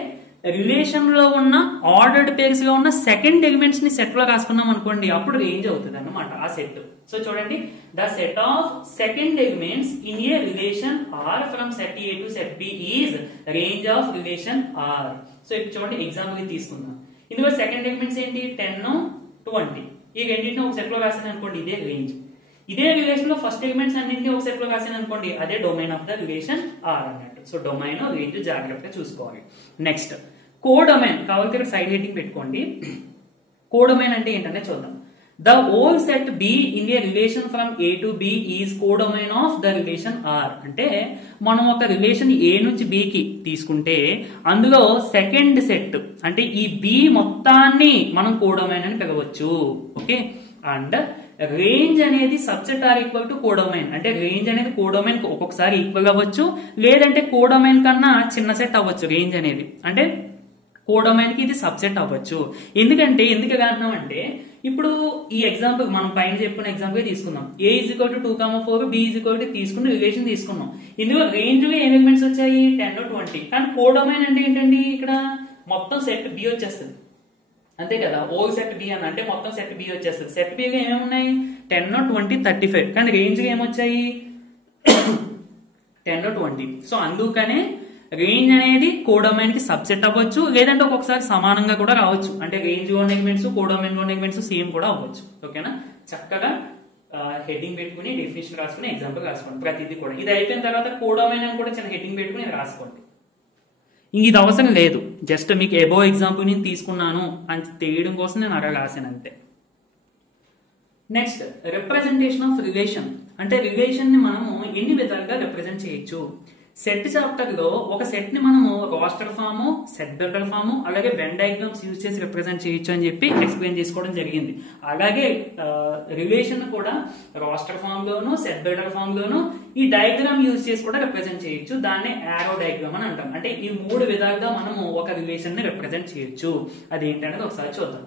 రిలేషన్ లో ఉన్న ఆర్డర్డ్ పేర్స్ లో ఉన్న సెకండ్ ఎలిమెంట్స్ ని సెట్ లో రాసుకున్నాం అనుకోండి, అప్పుడు రేంజ్ అవుతుంది అన్నమాట ఆ సెట్. సో చూడండి, the set of second elements in a relation R from set A to set B is range of relation R. So ఇప్పుడు చూడండి ఎగ్జాంపుల్ తీసుకుందాం. ఇందులో సెకండ్ ఎలిమెంట్స్ ఏంటి 10 20. ఈ రెండింటిని ఒక సెట్ లో రాసాను అనుకోండి, ఇదే రేంజ్. ఇదే రిలేషన్ లో ఫస్ట్ ఎలిమెంట్స్ అన్నింటినీ ఒక సెట్ లో రాసాను అనుకోండి, అదే domain of the relation R అన్నట్టు. సో డొమైన్, రేంజ్ జాగ్రత్తగా చూసుకోవాలి. Next, codomain. కావాలంటే ఇక్కడ సైడ్ హెడ్డింగ్ పెట్టుకోండి. కోడొమైన్ అంటే ఏంటంటే చూద్దాం. The whole set B in a relation from A to B is codomain of the relation R. అంటే మనం ఒక రిలేషన్ ఏ నుంచి బి కి తీసుకుంటే అందులో సెకండ్ సెట్ అంటే ఈ బి మొత్తాన్ని మనం కోడొమైన్ అని పిలవచ్చు. ఓకే, అండ్ రేంజ్ అనేది subset or equal to codomain. అంటే రేంజ్ అనేది కోడొమైన్ ఒక్కొక్కసారి ఈక్వల్ అవ్వచ్చు, లేదంటే కోడొమైన్ కన్నా చిన్న సెట్ అవ్వచ్చు. రేంజ్ అనేది అంటే కోడొమైన్ కి ఇది సబ్సెట్ అవ్వచ్చు. ఎందుకు కారణం అంటే ఇప్పుడు ఈ ఎగ్జాంపుల్ మనం పైన చెప్పుకున్న ఎగ్జాంపుల్ తీసుకుందాం. A is equal to 2,4 B is equal to తీసుకున్న రిలేషన్ తీసుకున్నాం. ఇందులో రేంజ్ లో ఏం ఎలిమెంట్స్ వచ్చాయి 10 20. కానీ కోడొమైన్ అంటే ఏంటండి ఇక్కడ మొత్తం సెట్ బి వచ్చేస్తుంది అంతే కదా. ఓల్ సెట్ బి అని అంటే మొత్తం సెట్ బి వచ్చేస్తుంది. సెట్ బిలో ఏమేమి ఉన్నాయి 10 20 35. కానీ రేంజ్ లో ఏమొచ్చాయి 10 20. సో అందుకనే రేంజ్ అనేది కోడొమైన్ కి సబ్సెట్ అవ్వచ్చు, లేదంటే ఒక్కొక్కసారి సమానంగా కూడా రావచ్చు. అంటే రేంజ్ లో ఉన్న ఎలిమెంట్స్ కోడొమైన్ లో ఉన్న ఎలిమెంట్స్ సేమ్ కూడా అవ్వచ్చు. ఓకేనా, చక్కగా హెడ్డింగ్ పెట్టుకుని డెఫినేషన్ రాసుకుని ఎగ్జాంపుల్ రాసుకోండి ప్రతిదీ కూడా. ఇది అయిపోయిన తర్వాత కోడొమైన్ అని కూడా చిన్న హెడ్డింగ్ పెట్టుకుని రాసుకోండి. ఇది అవసరం లేదు, జస్ట్ మీకు ఎబో ఎగ్జాంపుల్ నేను తీసుకున్నాను అని తెలియడం కోసం నేను అలా రాశాను అంతే. Next representation of relation. అంటే రిలేషన్ ని మనము ఎన్ని విధాలుగా రిప్రజెంట్ చేయొచ్చు. సెట్ చాప్టర్ లో ఒక సెట్ ని మనము roster form, set builder form, అలాగే వెన్ డయాగ్రామ్స్ యూజ్ చేసి రిప్రజెంట్ చేయొచ్చు అని చెప్పి ఎక్స్ప్లెయిన్ చేసుకోవడం జరిగింది. అలాగే రిలేషన్ కూడా రాస్టర్ ఫామ్ లోను, సెట్ బిల్డర్ ఫామ్ లోను ఈ డయాగ్రామ్ యూజ్ చేసి కూడా రిప్రజెంట్ చేయొచ్చు. దాన్ని యారో డయాగ్రామ్ అని అంటాం. అంటే ఈ 3 విధాలుగా మనము ఒక రిలేషన్ ని రిప్రజెంట్ చేయొచ్చు. అదేంటనేది ఒకసారి చూద్దాం.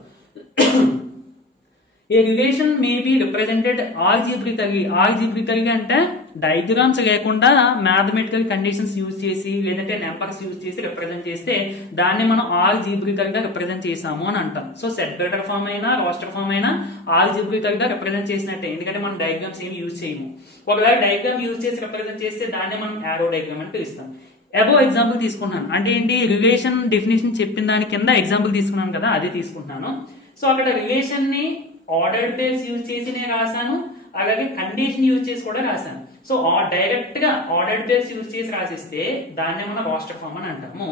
ఏ రిలేషన్ మే బి రిప్రజెంటెడ్ ఆల్జీబ్రికల్లీ. ఆల్జీబ్రికల్లీ అంటే డయాగ్రామ్స్ లేకుండా మ్యాథమెటికల్ కండిషన్స్ యూజ్ చేసి లేదంటే నెంబర్స్ యూజ్ చేసి రిప్రజెంట్ చేస్తే దాన్ని మనం ఆల్జీబ్రికల్ గా రిప్రజెంట్ చేసాము అని అంటాం. సో సెట్ బిల్డర్ ఫామ్ అయినా రాస్టర్ ఫామ్ అయినా ఆల్జీబ్రికల్ గా రిప్రజెంట్ చేసినట్టే, ఎందుకంటే మనం డయాగ్రామ్స్ ఏమి యూజ్ చేయము. ఒకవేళ డయాగ్రామ్ యూజ్ చేసి రిప్రజెంట్ చేస్తే దాన్ని మనం యారో డయాగ్రామ్ అని పిలుస్తాం. అబో ఎగ్జాంపుల్ తీసుకున్నాను అంటే ఏంటి, రిలేషన్ డెఫినేషన్ చెప్పిన దాని కింద ఎగ్జాంపుల్ తీసుకున్నాను కదా, అది తీసుకుంటున్నాను. సో అక్కడ రిలేషన్ ని ఆర్డర్డ్ పేర్స్ యూజ్ చేసి నేను రాశాను, అలాగే కండిషన్ యూజ్ చేసి కూడా రాశాను. సో డైరెక్ట్ గా ఆర్డర్డ్ పేర్స్ యూజ్ చేసి రాసిస్తే దాన్ని మనం రాస్టర్ ఫామ్ అని అంటాము.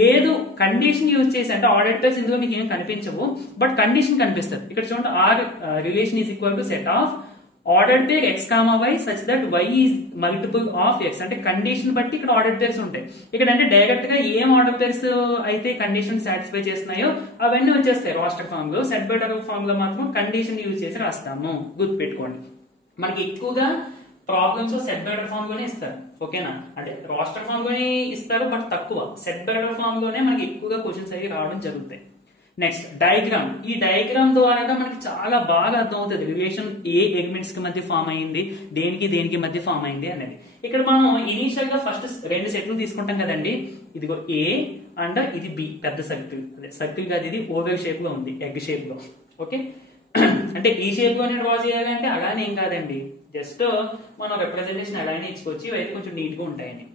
లేదు కండిషన్ యూజ్ చేసి అంటే ఆర్డర్డ్ పేర్స్ ఇందులో మీకు ఏం కనిపించవు, బట్ కండిషన్ కనిపిస్తుంది. ఇక్కడ చూడండి, are relation is equal to set of ordered pair x, y such that y is multiple of x. అంటే కండిషన్ బట్టి ఇక్కడ ఆర్డర్డ్ పేర్స్ ఉంటాయి. ఇక్కడ అంటే డైరెక్ట్ గా ఏం ఆర్డర్ పేర్స్ అయితే కండిషన్ సాటిస్ఫై చేస్తున్నాయో అవన్నీ వచ్చేస్తాయి రాస్టర్ ఫామ్ లో. సెట్ బిల్డర్ ఫామ్ లో మాత్రం కండిషన్ యూజ్ చేసి రాస్తాము, గుర్తుపెట్టుకోండి. మనకి ఎక్కువగా ప్రాబ్లమ్స్ సెట్ బిల్డర్ ఫామ్ లోనే ఇస్తారు. ఓకేనా, అంటే రాస్టర్ ఫామ్ లోనే ఇస్తారు బట్ తక్కువ. సెట్ బిల్డర్ ఫామ్ లోనే మనకి ఎక్కువగా క్వశ్చన్స్ అవి రావడం జరుగుతాయి. Next diagram. ఈ డయాగ్రామ్ ద్వారా మనకి చాలా బాగా అర్థం అవుతుంది రిలేషన్ ఏ ఎలిమెంట్స్ కి మధ్య ఫామ్ అయింది, దేనికి మధ్య ఫామ్ అయింది అనేది. ఇక్కడ మనం ఇనీషియల్ గా ఫస్ట్ 2 సెట్లు తీసుకుంటాం కదండి. ఇదిగో ఏ అండ్ ఇది బి, పెద్ద సర్కిల్. అదే సర్కిల్ కాదు, ఇది ఓవెల్ షేప్ లో ఉంది, ఎగ్ షేప్ లో. ఓకే, అంటే ఈ షేప్ లో డ్రా చేయాలంటే అలానే ఏం కాదండి, జస్ట్ మనం రిప్రజెంటేషన్ అలానే ఇచ్చుకోవచ్చు. ఇవైతే కొంచెం నీట్ గా ఉంటాయని.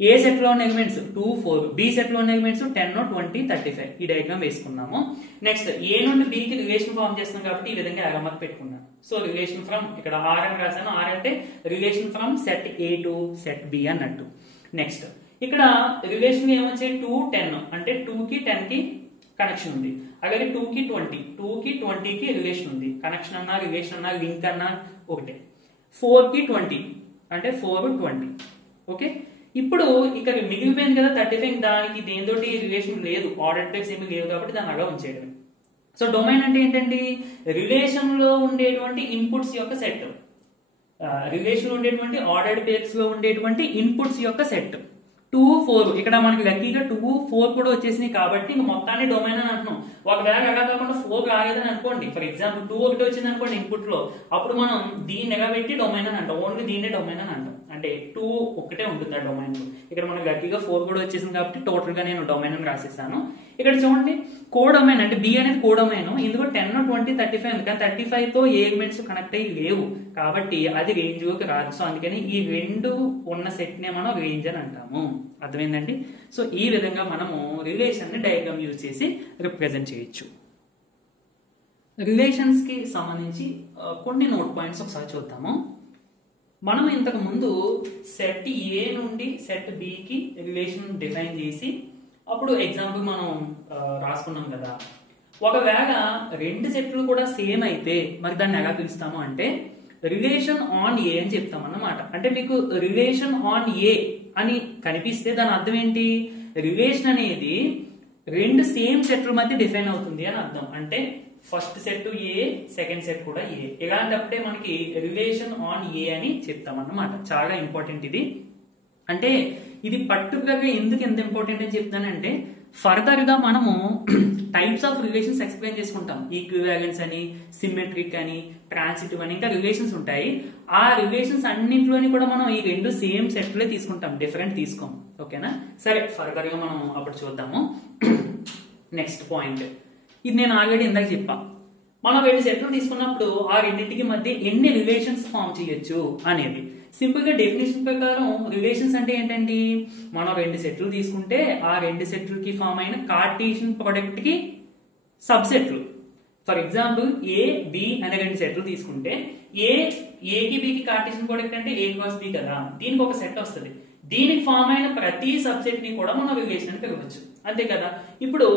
ఏ సెట్ లో ఉన్న ఎలిమెంట్స్ 2 4, బి సెట్ లో ఉన్న ఎలిమెంట్స్ 10 20 35. ఈ డయాగ్రామ్ వేసుకున్నాము. నెక్స్ట్ ఏ నుండి బి కి రిలేషన్ ఫామ్ చేస్తున్నాం కాబట్టి ఈ విధంగా అరమత్ పెట్టుకున్నాం. సో రిలేషన్ ఫ్రమ్ ఇక్కడ ఆర్ అని రాశాను. ఆర్ అంటే relation from set A to set B అన్నట్టు. నెక్స్ట్ ఇక్కడ రిలేషన్ ఏమొచ్చాయి 2 10, అంటే 2 కి 10 కి కనెక్షన్ ఉంది. అలాగే 2 కి 20, 2 కి 20 కి రిలేషన్ ఉంది. కనెక్షన్ అన్నా రిలేషన్ అన్నా లింక్ అన్నా ఒకటే. 4 కి 20 అంటే 4 20. ఓకే, ఇప్పుడు ఇక్కడ మిగిలిపోయింది కదా 35, దానికి దేనితోటి రిలేషన్ లేదు, ఆర్డర్ పేర్స్ ఏమి లేవు కాబట్టి దాన్ని అలా ఉంచేయడం. సో డొమైన్ అంటే ఏంటండి, రిలేషన్ లో ఉండేటువంటి ఇన్పుట్స్ యొక్క సెట్. రిలేషన్ లో ఉండేటువంటి ఆర్డర్డ్ పేర్స్ లో ఉండేటువంటి ఇన్పుట్స్ యొక్క సెట్. 2 4 ఇక్కడ మనకి లక్కీగా 2 4 కూడా వచ్చేసినాయి కాబట్టి ఇంక మొత్తాన్ని డొమైన్ అని అంటున్నాం. ఒకవేళ అలా కాకుండా 4 రాలేదని అనుకోండి, ఫర్ ఎగ్జాంపుల్ 2 ఒకటి వచ్చింది అనుకోండి ఇన్పుట్ లో, అప్పుడు మనం దీన్ని ఎలా పెట్టి డొమైన్ అని అంటాం, ఓన్లీ దీన్నే డొమైన్ అని అంటాం. అంటే 2 ఒకటే ఉంటుంది ఆ డొమైన్ లో. ఇక్కడ మనకి లక్కీగా 4 కూడా వచ్చేసింది కాబట్టి టోటల్ గా నేను డొమైన్ అని రాసేసాను. ఇక్కడ చూడండి కోడొమైన్ అంటే బి అనేది కోడొమైన్. ఇందులో 10 20 35 ఉంది, కానీ 35 తో ఏ ఎలిమెంట్స్ కనెక్ట్ అయ్యి లేవు కాబట్టి అది రేంజ్ లోకి రాదు. సో అందుకని ఈ 2 ఉన్న సెట్ నే మనం రేంజ్ అని అంటాము. అర్థమైందండి. సో ఈ విధంగా మనము రిలేషన్ ని డయాగ్రామ్ యూజ్ చేసి రిప్రజెంట్ చేయొచ్చు. రిలేషన్స్ కి సంబంధించి కొన్ని నోట్ పాయింట్స్ ఒకసారి చూద్దాము. మనం ఇంతకు ముందు సెట్ ఏ నుండి సెట్ బి కి రిలేషన్ డిఫైన్ చేసి అప్పుడు ఎగ్జాంపుల్ మనం రాసుకున్నాం కదా. ఒకవేళ రెండు సెట్లు కూడా సేమ్ అయితే మరి దాన్ని ఎలా పిలుస్తాము అంటే రిలేషన్ ఆన్ ఏ అని చెప్తాం అన్నమాట. అంటే మీకు రిలేషన్ ఆన్ ఏ అని కనిపిస్తే దాని అర్థం ఏంటి, రిలేషన్ అనేది రెండు సేమ్ సెట్ల మధ్య డిఫైన్ అవుతుంది అని అర్థం. అంటే ఫస్ట్ సెట్ ఏ, సెకండ్ సెట్ కూడా ఏ, ఇలాంటప్పుడే మనకి రిలేషన్ ఆన్ ఏ అని చెప్తాం అన్నమాట. చాలా ఇంపార్టెంట్ ఇది. అంటే ఇది పర్టికులర్ గా ఎందుకు ఎంత ఇంపార్టెంట్ అని చెప్తానంటే ఫర్దర్ గా మనము టైప్స్ ఆఫ్ రిలేషన్స్ ఎక్స్ప్లెయిన్ చేసుకుంటాం. ఈక్వివాలెన్స్ అని, సిమెట్రిక్ అని, ట్రాన్సిటివ్ అని, ఇంకా రిలేషన్స్ ఉంటాయి. ఆ రిలేషన్స్ అన్నింటిలోని కూడా మనం ఈ రెండు సేమ్ సెట్లే తీసుకుంటాం, డిఫరెంట్ తీసుకోం. ఓకేనా? సరే, ఫర్దర్ గా మనం అప్పుడు చూద్దాము. నెక్స్ట్ పాయింట్, ఇది నేను ఆల్రెడీ ఇందాక చెప్పా. మనం రెండు సెట్లు తీసుకున్నప్పుడు ఆ రెండింటికి మధ్య ఎన్ని రిలేషన్స్ ఫామ్ చేయొచ్చు అనేది. సింపుల్ గా డెఫినేషన్ ప్రకారం రిలేషన్స్ అంటే ఏంటండి, మనం రెండు సెట్లు తీసుకుంటే ఆ రెండు సెట్లకి ఫామ్ అయిన కార్టీసియన్ ప్రొడక్ట్ కి సబ్ సెట్లు. ఫర్ ఎగ్జాంపుల్ ఏ బి అనే రెండు సెట్లు తీసుకుంటే ఏకి బికి కార్టీసియన్ ప్రొడక్ట్ అంటే ఏ క్రాస్ బి కదా, దీనికి ఒక సెట్ వస్తుంది. దీనికి ఫామ్ అయిన ప్రతి సబ్సెట్ ని కూడా మనం రిలేషన్ అని పిలవచ్చు, అంతే కదా. ఇప్పుడు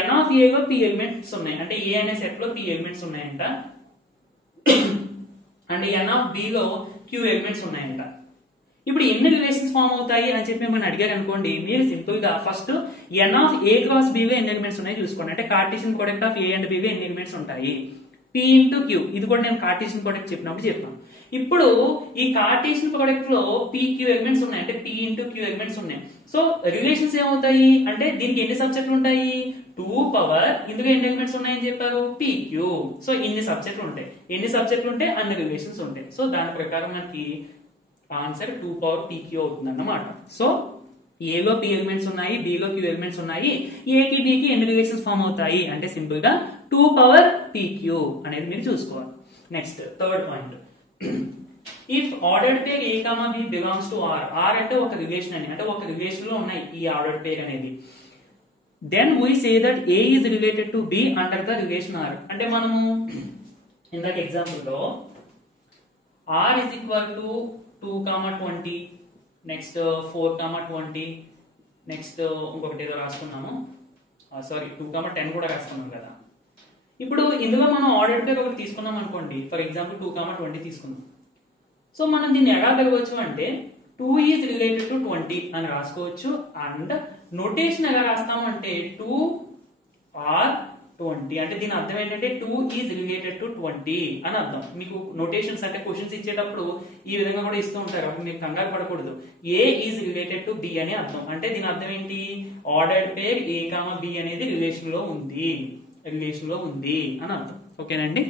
ఎన్ ఆఫ్ ఏలో పి ఎలిమెంట్స్ ఉన్నాయి, అంటే ఏ అనే సెట్ లో పి ఎలిమెంట్స్ ఉన్నాయంట, అండ్ ఎన్ ఆఫ్ బి లో క్యూ ఎలిమెంట్స్ ఉన్నాయంట. ఇప్పుడు ఎన్ని రిలేషన్స్ ఫామ్ అవుతాయి అని చెప్పి మనం అడిగారు అనుకోండి, మీరు సింపుల్ గా first n of A cross B లో ఎన్ని ఎలిమెంట్స్ ఉన్నాయి చూసుకోండి. అంటే Cartesian product of A and B లో ఎన్ని ఎలిమెంట్స్ ఉంటాయి, పి ఇంటూ క్యూ. ఇది కూడా నేను కార్టీసియన్ ప్రొడక్ట్ చెప్పినప్పుడు చెప్పాను. ఇప్పుడు ఈ కార్టీసియన్ ప్రొడక్ట్ లో పి క్యూ ఎలిమెంట్స్ ఉన్నాయి, అంటే పి ఇంటూ క్యూ ఎలిమెంట్స్ ఉన్నాయి. సో రిలేషన్స్ ఏమవుతాయి అంటే దీనికి ఎన్ని సబ్సెట్లు ఉంటాయి, 2 పవర్ ఇందులో ఎన్ని ఎలిమెంట్స్ ఉన్నాయని చెప్పారు, పి క్యూ. సో ఇన్ని సబ్సెట్లు ఉంటాయి, ఎన్ని సబ్సెట్లు ఉంటే అన్ని రిలేషన్స్ ఉంటాయి. సో దాని ప్రకారం మనకి ఆన్సర్ 2 పవర్ పి క్యూ అవుతుంది అన్నమాట. సో ఏలో పి ఎలిమెంట్స్ ఉన్నాయి, బిలో క్యూ ఎలిమెంట్స్ ఉన్నాయి, ఏకి బికి ఎన్ని రిలేషన్స్ ఫామ్ అవుతాయి అంటే సింపుల్ గా 2 పవర్ పి క్యూ అనేది మీరు చూసుకోవాలి. Next third point, if ordered pair A comma B belongs to R, R అంటే ఒక రిలేషన్ అని, అంటే ఒక రిలేషన్ లో ఉన్నాయి ఈ ఆర్డర్డ్ పేర్ అనేది, then we say that A is related to B under the relation R. అంటే మనము ఇందాక ఎగ్జాంపుల్ లో R is equal to 2,20, next 4,20, next ఇంకొకటి ఏదో రాసుకున్నాము, సారీ 2,10 కూడా రాసుకున్నాం కదా. ఇప్పుడు ఇందులో మనం ఆర్డర్డ్ పేర్ ఒకటి తీసుకున్నాం అనుకోండి, ఫర్ ఎగ్జాంపుల్ 2,20 తీసుకున్నాం. సో మనం దీన్ని ఎలా పెరగవచ్చు అంటే 2 ఈజ్ రిలేటెడ్ టు 20 అని రాసుకోవచ్చు. అండ్ నోటేషన్ ఎలా రాస్తాము అంటే 2 ఆర్ 20, అంటే దీని అర్థం ఏంటంటే 2 ఈజ్ రిలేటెడ్ టు 20 అని అర్థం. మీకు నోటేషన్స్ అంటే క్వశ్చన్స్ ఇచ్చేటప్పుడు ఈ విధంగా కూడా ఇస్తూ ఉంటారు, అప్పుడు మీకు కంగారు పడకూడదు. ఏ ఈజ్ రిలేటెడ్ టు బి అని అర్థం. అంటే దీని అర్థం ఏంటి, ordered pair A comma B అనేది రిలేషన్ లో ఉంది అని అర్థం. ఓకేనండి.